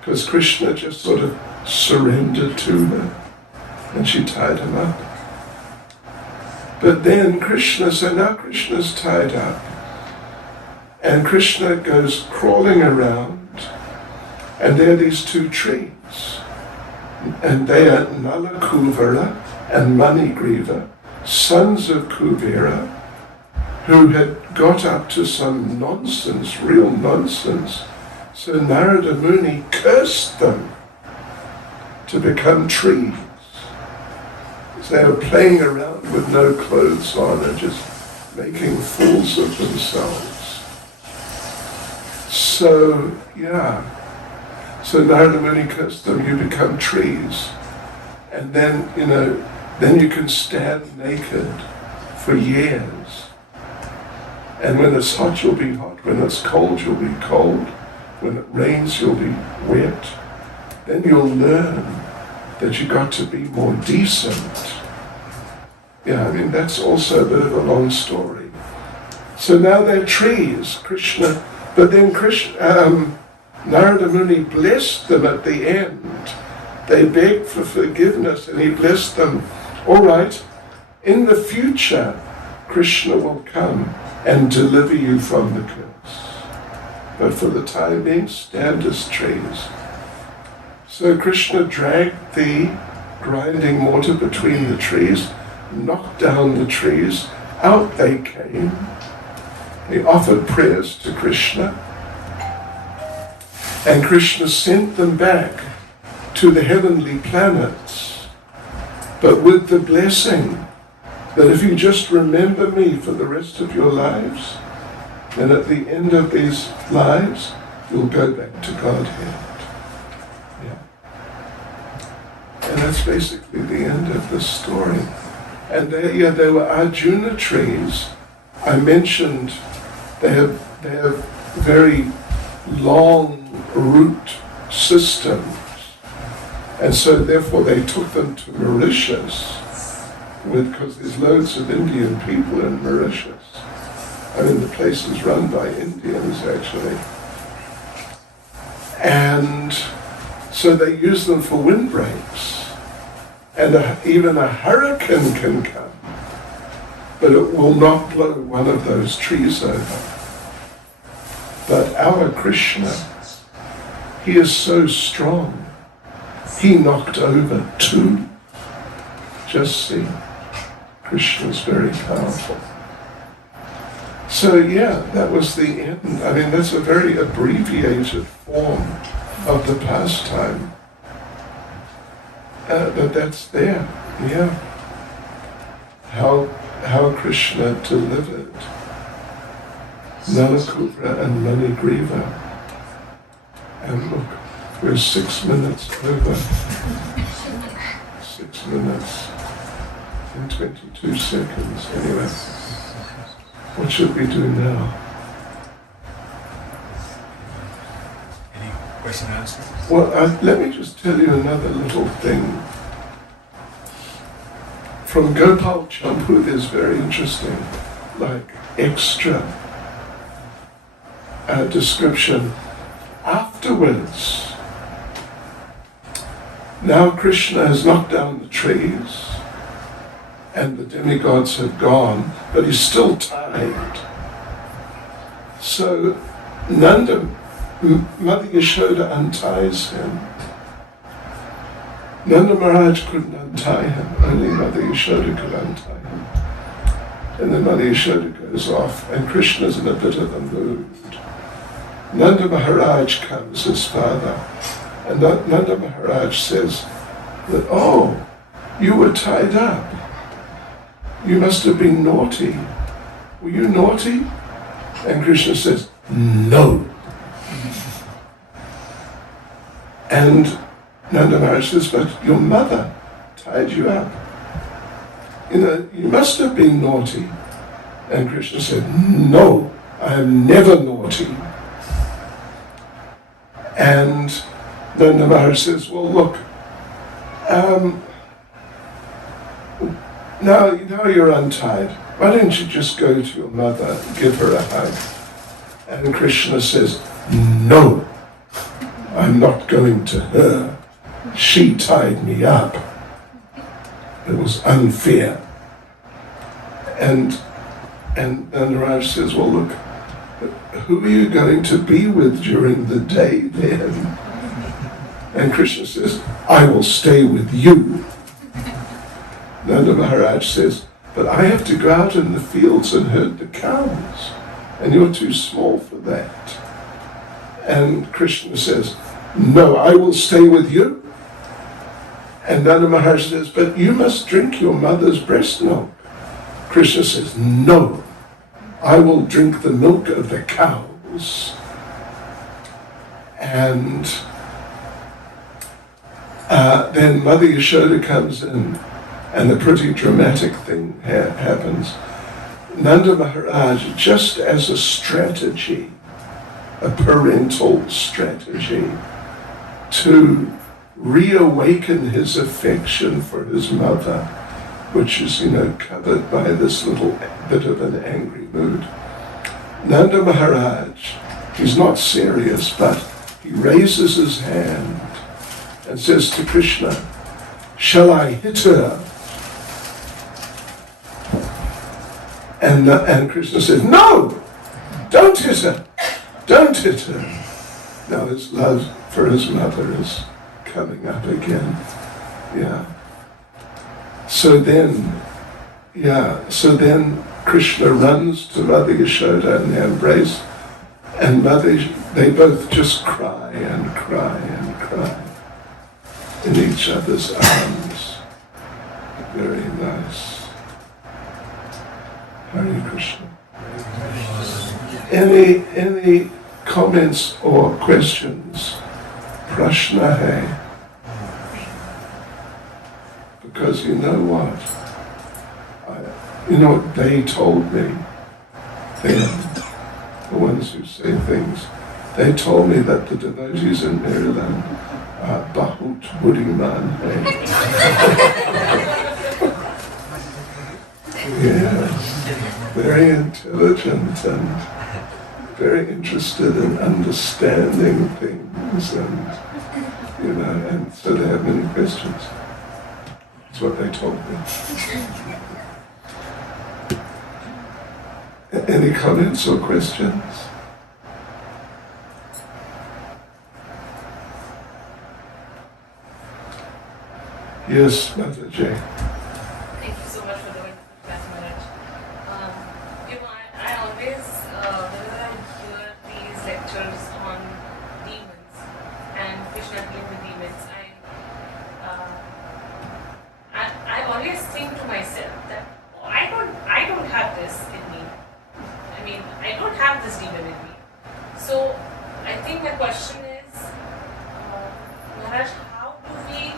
Because Krishna just sort of surrendered to her, and she tied him up. But then now Krishna's tied up, and Krishna goes crawling around, and there are these 2 trees, and they are Nala Kuvara and Manigriva, sons of Kuvera, who had got up to some nonsense, real nonsense. So Narada Muni cursed them to become trees. So they were playing around with no clothes on and just making fools of themselves. So, So Narada Muni cursed them, you become trees. And then, then you can stand naked for years. And when it's hot, you'll be hot. When it's cold, you'll be cold. When it rains, you'll be wet. Then you'll learn that you got to be more decent. Yeah, I mean, that's also a bit of a long story. So now they're trees, Krishna. But then Narada Muni blessed them at the end. They begged for forgiveness and he blessed them. All right, in the future, Krishna will come and deliver you from the curse. But for the time being, stand as trees. So Krishna dragged the grinding mortar between the trees, knocked down the trees, out they came. He offered prayers to Krishna, and Krishna sent them back to the heavenly planets, but with the blessing that if you just remember me for the rest of your lives, then at the end of these lives, you'll go back to Godhead. Yeah. And that's basically the end of the story. And they were Arjuna trees. I mentioned they have very long root systems. And so therefore they took them to Mauritius, because there's loads of Indian people in Mauritius. I mean, the place is run by Indians, actually. And so they use them for windbreaks. And even a hurricane can come, but it will not blow one of those trees over. But our Krishna, he is so strong. He knocked over 2. Just see, Krishna's very powerful. So yeah, that was the end. I mean, that's a very abbreviated form of the pastime. But that's there, yeah. How Krishna delivered Nalakupra and Manigriva. And look, we're 6 minutes over. 6 minutes and 22 seconds. Anyway, what should we do now? Any question and answer? Well, let me just tell you another little thing. From Gopal Champu, there's very interesting, like extra description. Afterwards, now Krishna has knocked down the trees and the demigods have gone, but he's still tied. So Nanda, Mother Yashoda unties him. Nanda Maharaj couldn't untie him, only Mother Yashoda could untie him. And then Mother Yashoda goes off, and Krishna's in a bit of a mood. Nanda Maharaj comes, his father, and Nanda Maharaj says that, oh, you were tied up. You must have been naughty. Were you naughty? And Krishna says, no. And Nanda Maharaj says, but your mother tied you up. You must have been naughty. And Krishna said, no, I am never naughty. And Nanda Maharaj says, well, look, now you're untied. Why don't you just go to your mother, give her a hug? And Krishna says, no, I'm not going to her. She tied me up. It was unfair. And Naraj says, well, look, who are you going to be with during the day then? And Krishna says, I will stay with you. Nanda Maharaj says, but I have to go out in the fields and herd the cows, and you're too small for that. And Krishna says, no, I will stay with you. And Nanda Maharaj says, but you must drink your mother's breast milk. Krishna says, no, I will drink the milk of the cows. And then Mother Yashoda comes in, and a pretty dramatic thing happens. Nanda Maharaj, just as a strategy, a parental strategy, to reawaken his affection for his mother, which is, covered by this little bit of an angry mood. Nanda Maharaj, he's not serious, but he raises his hand and says to Krishna, "Shall I hit her?" And Krishna says, "No, don't hit her, don't hit her." Now his love for his mother is coming up again. Yeah. So then Krishna runs to Mother Yashoda and they embrace, and they both just cry and cry and cry in each other's arms. Very nice. Hare Krishna. Any comments or questions? Prashna hai. Because you know what? They told me, the ones who say things, they told me that the devotees in Maryland are bahut buddhiman hai. Yeah, very intelligent and very interested in understanding things, and and so they have many questions. That's what they told me. Any comments or questions? Yes, Mataji. Thank you so much for doing that, Maharaj. I always, whenever I hear these lectures on demons and Krishna dealing with demons, I always think to myself that I don't have this in me. I mean, I don't have this demon in me. So I think my question is, Maharaj, how do we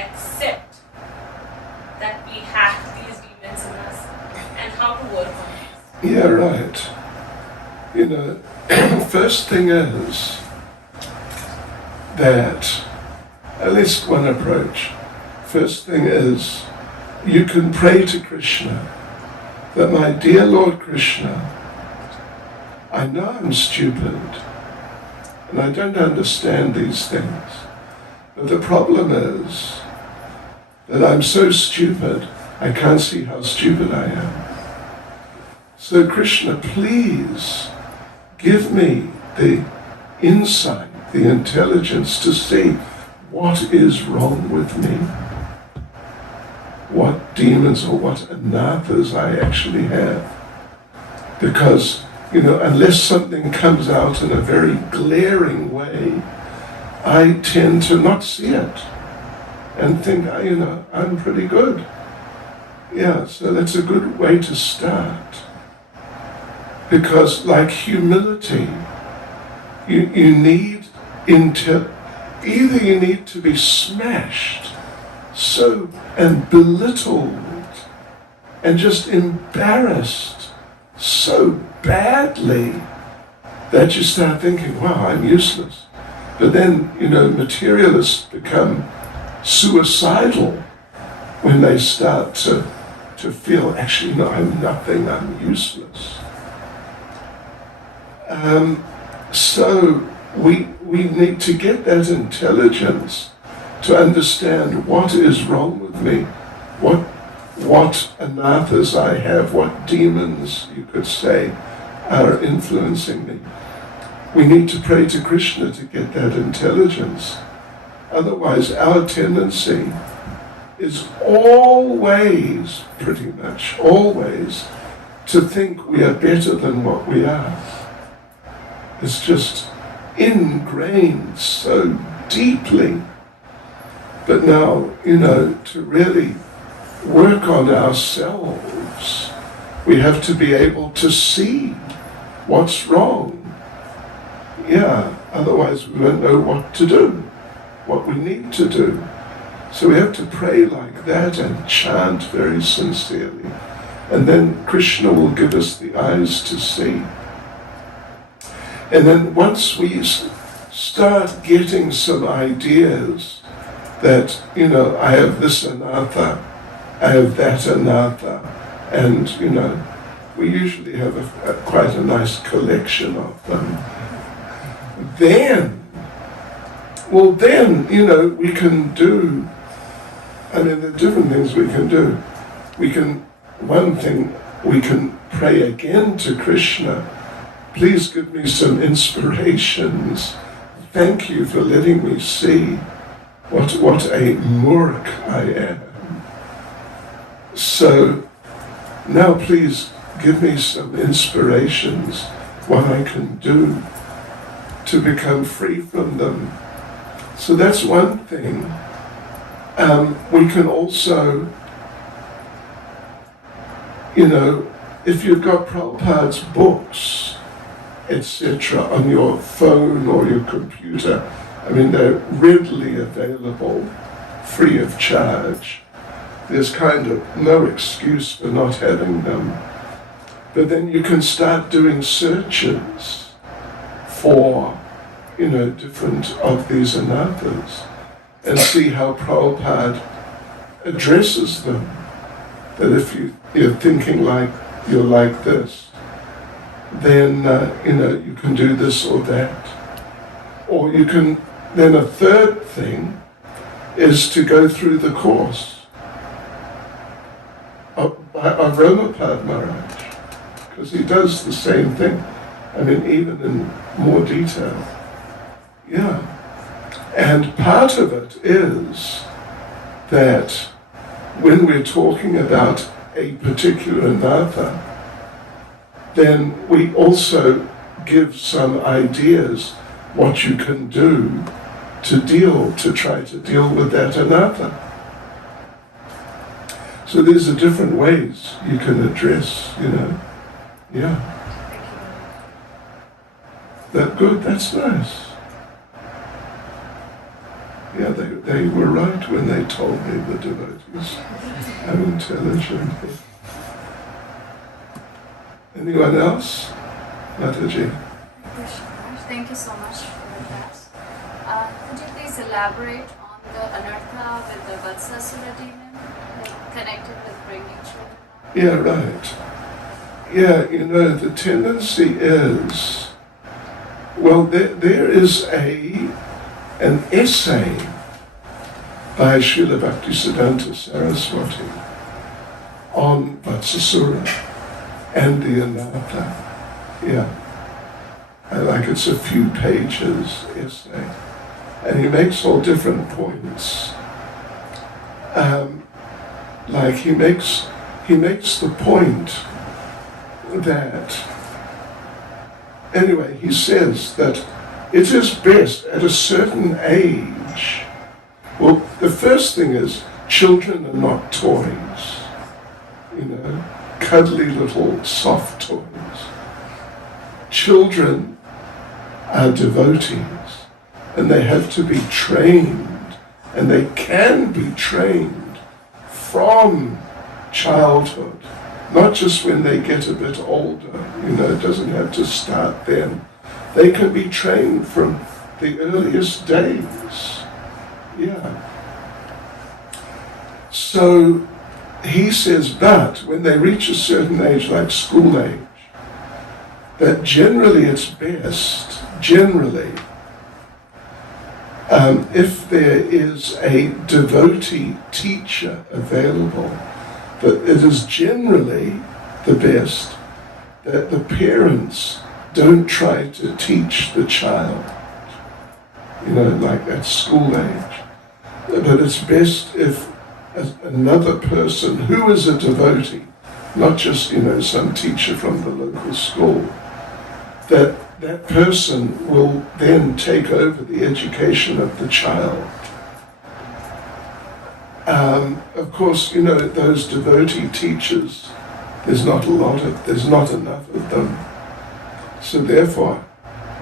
accept that we have these demons in us and how to work on this? Yeah, right. First thing is that, at least one approach, first thing is you can pray to Krishna that, my dear Lord Krishna, I know I'm stupid and I don't understand these things, but the problem is that I'm so stupid I can't see how stupid I am. So Krishna, please give me the insight, the intelligence to see what is wrong with me, what demons or what anathas I actually have. Because, unless something comes out in a very glaring way, I tend to not see it and think, I'm pretty good. Yeah, so that's a good way to start. Because like humility, you need either you need to be smashed and belittled and just embarrassed so badly that you start thinking, wow, I'm useless. But then, materialists become suicidal when they start to feel, actually, no, I'm nothing, I'm useless. So we need to get that intelligence to understand what is wrong with me, what anathas I have, what demons, you could say, are influencing me. We need to pray to Krishna to get that intelligence. Otherwise, our tendency is always, pretty much always, to think we are better than what we are. It's just ingrained so deeply. But now, to really work on ourselves, we have to be able to see what's wrong. Yeah, otherwise we won't know what to do. what we need to do. So we have to pray like that and chant very sincerely. And then Krishna will give us the eyes to see. And then once we start getting some ideas that, you know, I have this anartha, I have that anartha, and, you know, we usually have quite a nice collection of them. Then, you know, we can do, I mean, there are different things we can do. One thing, we can pray again to Krishna. Please give me some inspirations. Thank you for letting me see what a murk I am. So now please give me some inspirations, what I can do to become free from them. So that's one thing. We can also, you know, if you've got Prabhupada's books, etc., on your phone or your computer, I mean, they're readily available, free of charge. There's kind of no excuse for not having them. But then you can start doing searches for, you know, different of these anarthas and see how Prabhupada addresses them. That if you're thinking like you're like this, then, you know, you can do this or that. Or you can, then a third thing is to go through the course of Vrndavana Maharaj, because he does the same thing. I mean, even in more detail. Yeah. And part of it is that when we're talking about a particular anartha, then we also give some ideas what you can do to try to deal with that anartha. So these are different ways you can address, you know. Yeah. That good? That's nice. Yeah, they were right when they told me, the devotees. I'm intelligent. Anyone else? Mataji. Thank you so much for that. Could you please elaborate on the anartha with the Vatsasura demon, like connected with bringing children? Yeah, right. Yeah, you know, the tendency is, well, there is an essay by Srila Bhaktisiddhanta Saraswati on Vatsasura and the anartha. Yeah. It's a few pages essay. And he makes all different points. He makes the point that, anyway, he says that it is best at a certain age. Well, the first thing is, children are not toys, you know, cuddly little soft toys. Children are devotees, and they have to be trained, and they can be trained from childhood, not just when they get a bit older, you know, it doesn't have to start then. They can be trained from the earliest days. Yeah. So he says, but when they reach a certain age, like school age, that generally it's best, if there is a devotee teacher available, that it is generally the best that the parents don't try to teach the child, you know, like at school age. But it's best if another person who is a devotee, not just, you know, some teacher from the local school, that person will then take over the education of the child. Of course, you know, those devotee teachers, there's not enough of them. So therefore,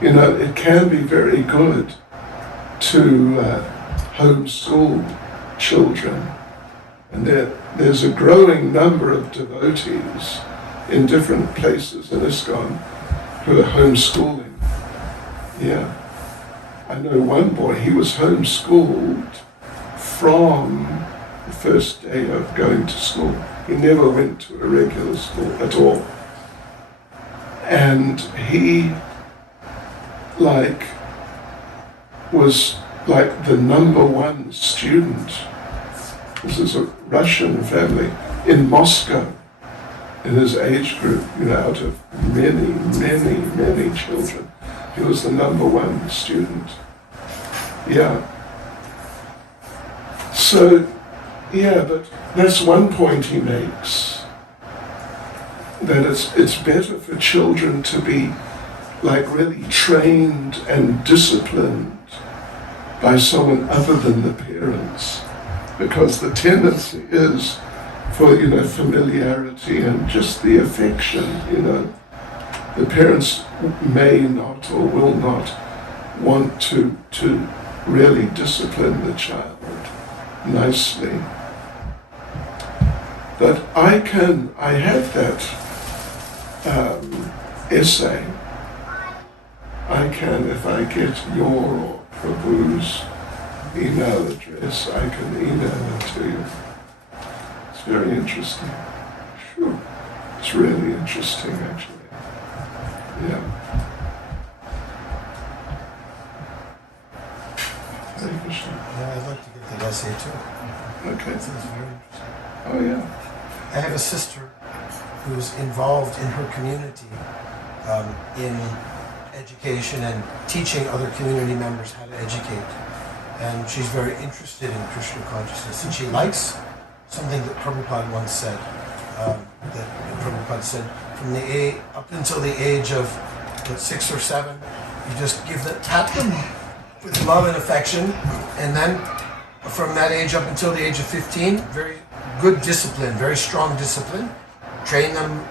you know, it can be very good to homeschool children. And there's a growing number of devotees in different places in ISKCON who are homeschooling. Yeah. I know one boy, he was homeschooled from the first day of going to school. He never went to a regular school at all. And he was like the number one student. This is a Russian family in Moscow, in his age group, out of many, many, many children. He was the number one student. Yeah. So, yeah, but that's one point he makes. That it's better for children to be really trained and disciplined by someone other than the parents. Because the tendency is for, familiarity and just the affection, The parents may not or will not want to really discipline the child nicely. But I have that essay. I can, if I get your or Prabhu's email address, I can email it to you. It's very interesting. Sure. It's really interesting, actually. Yeah. Hare Krishna. Yeah, I'd like to get the essay too. Okay. This is very interesting. Oh, yeah. I have a sister who's involved in her community in education and teaching other community members how to educate. And she's very interested in Krishna consciousness. And she likes something that Prabhupada once said. That Prabhupada said, from the up until the age of 6 or 7, you just tap them with love and affection, and then from that age up until the age of 15, very good discipline, very strong discipline. Train them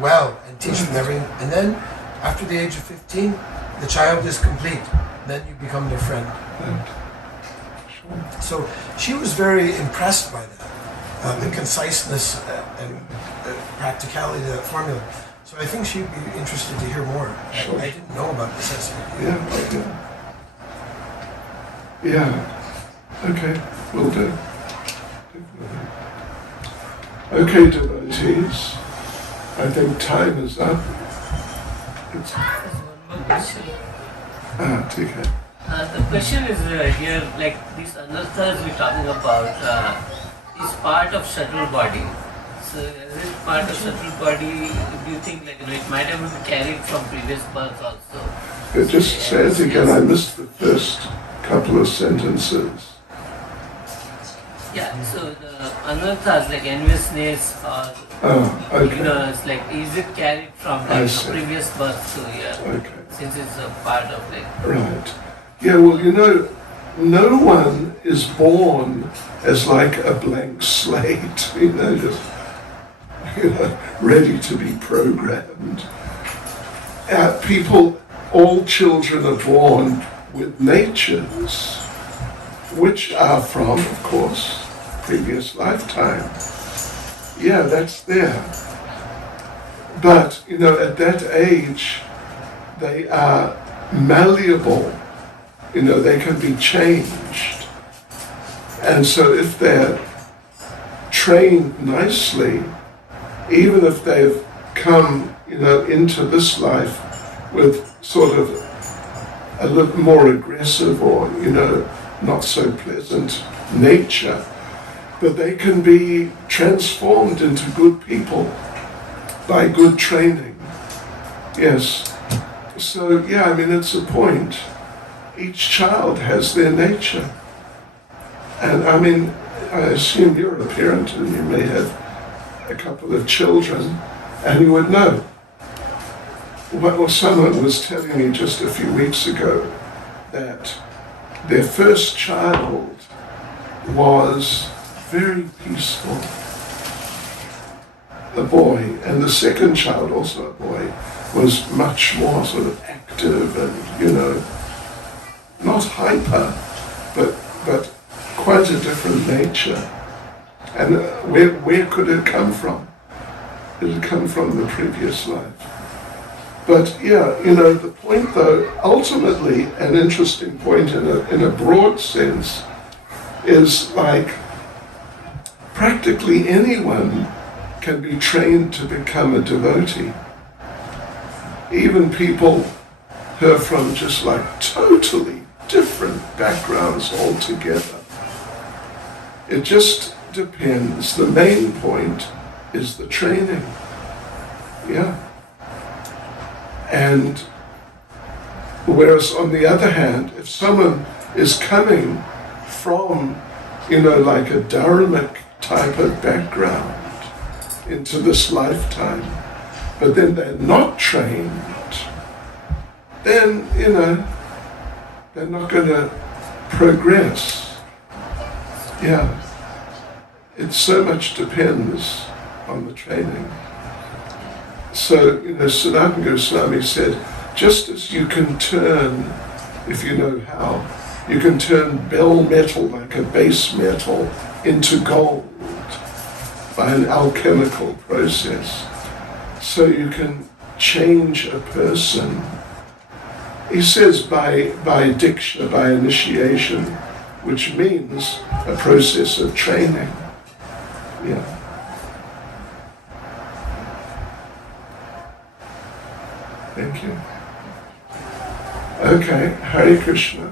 well and teach them everything. And then after the age of 15, the child is complete. Then you become their friend. So she was very impressed by that, the conciseness and practicality of that formula. So I think she'd be interested to hear more. Sure. I didn't know about this essay. Yeah. Okay, will do. Okay, devotees. I think time is up. It's, TK. The question is here, these anarthas we're talking about is part of subtle body. So as it part of subtle body, do you think it might have been carried from previous births also? It just says again, I missed the first couple of sentences. Yeah, so the anarthas like enviousness or ignorance, is it carried from previous birth to here? Okay. Since it's a part of Right. Yeah, well, no one is born as a blank slate, just ready to be programmed. All children are born with natures, which are from, of course, previous lifetime. Yeah, that's there. But, at that age, they are malleable. They can be changed. And so if they're trained nicely, even if they've come, into this life with sort of a little more aggressive or, not so pleasant nature, but they can be transformed into good people by good training. Yes. So, yeah, it's a point. Each child has their nature. And I assume you're a parent and you may have a couple of children and you would know. Well, someone was telling me just a few weeks ago that their first child was very peaceful, a boy, and the second child, also a boy, was much more sort of active and, not hyper, but but quite a different nature. And where could it come from? It had come from the previous life. But yeah, the point though, ultimately an interesting point in a broad sense, is like practically anyone can be trained to become a devotee. Even people who are from just like totally different backgrounds altogether. It just depends. The main point is the training. Yeah. And whereas on the other hand, if someone is coming from, like a dharmic type of background into this lifetime, but then they're not trained, then, they're not going to progress. Yeah. It so much depends on the training. So, Sanatana Goswami said, just as you can turn, if you know how, you can turn bell metal, like a base metal, into gold by an alchemical process. So you can change a person. He says by diksha, by initiation, which means a process of training. Yeah. Thank you. Okay, Hare Krishna.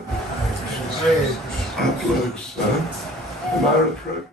Upload, so. Amara Pro.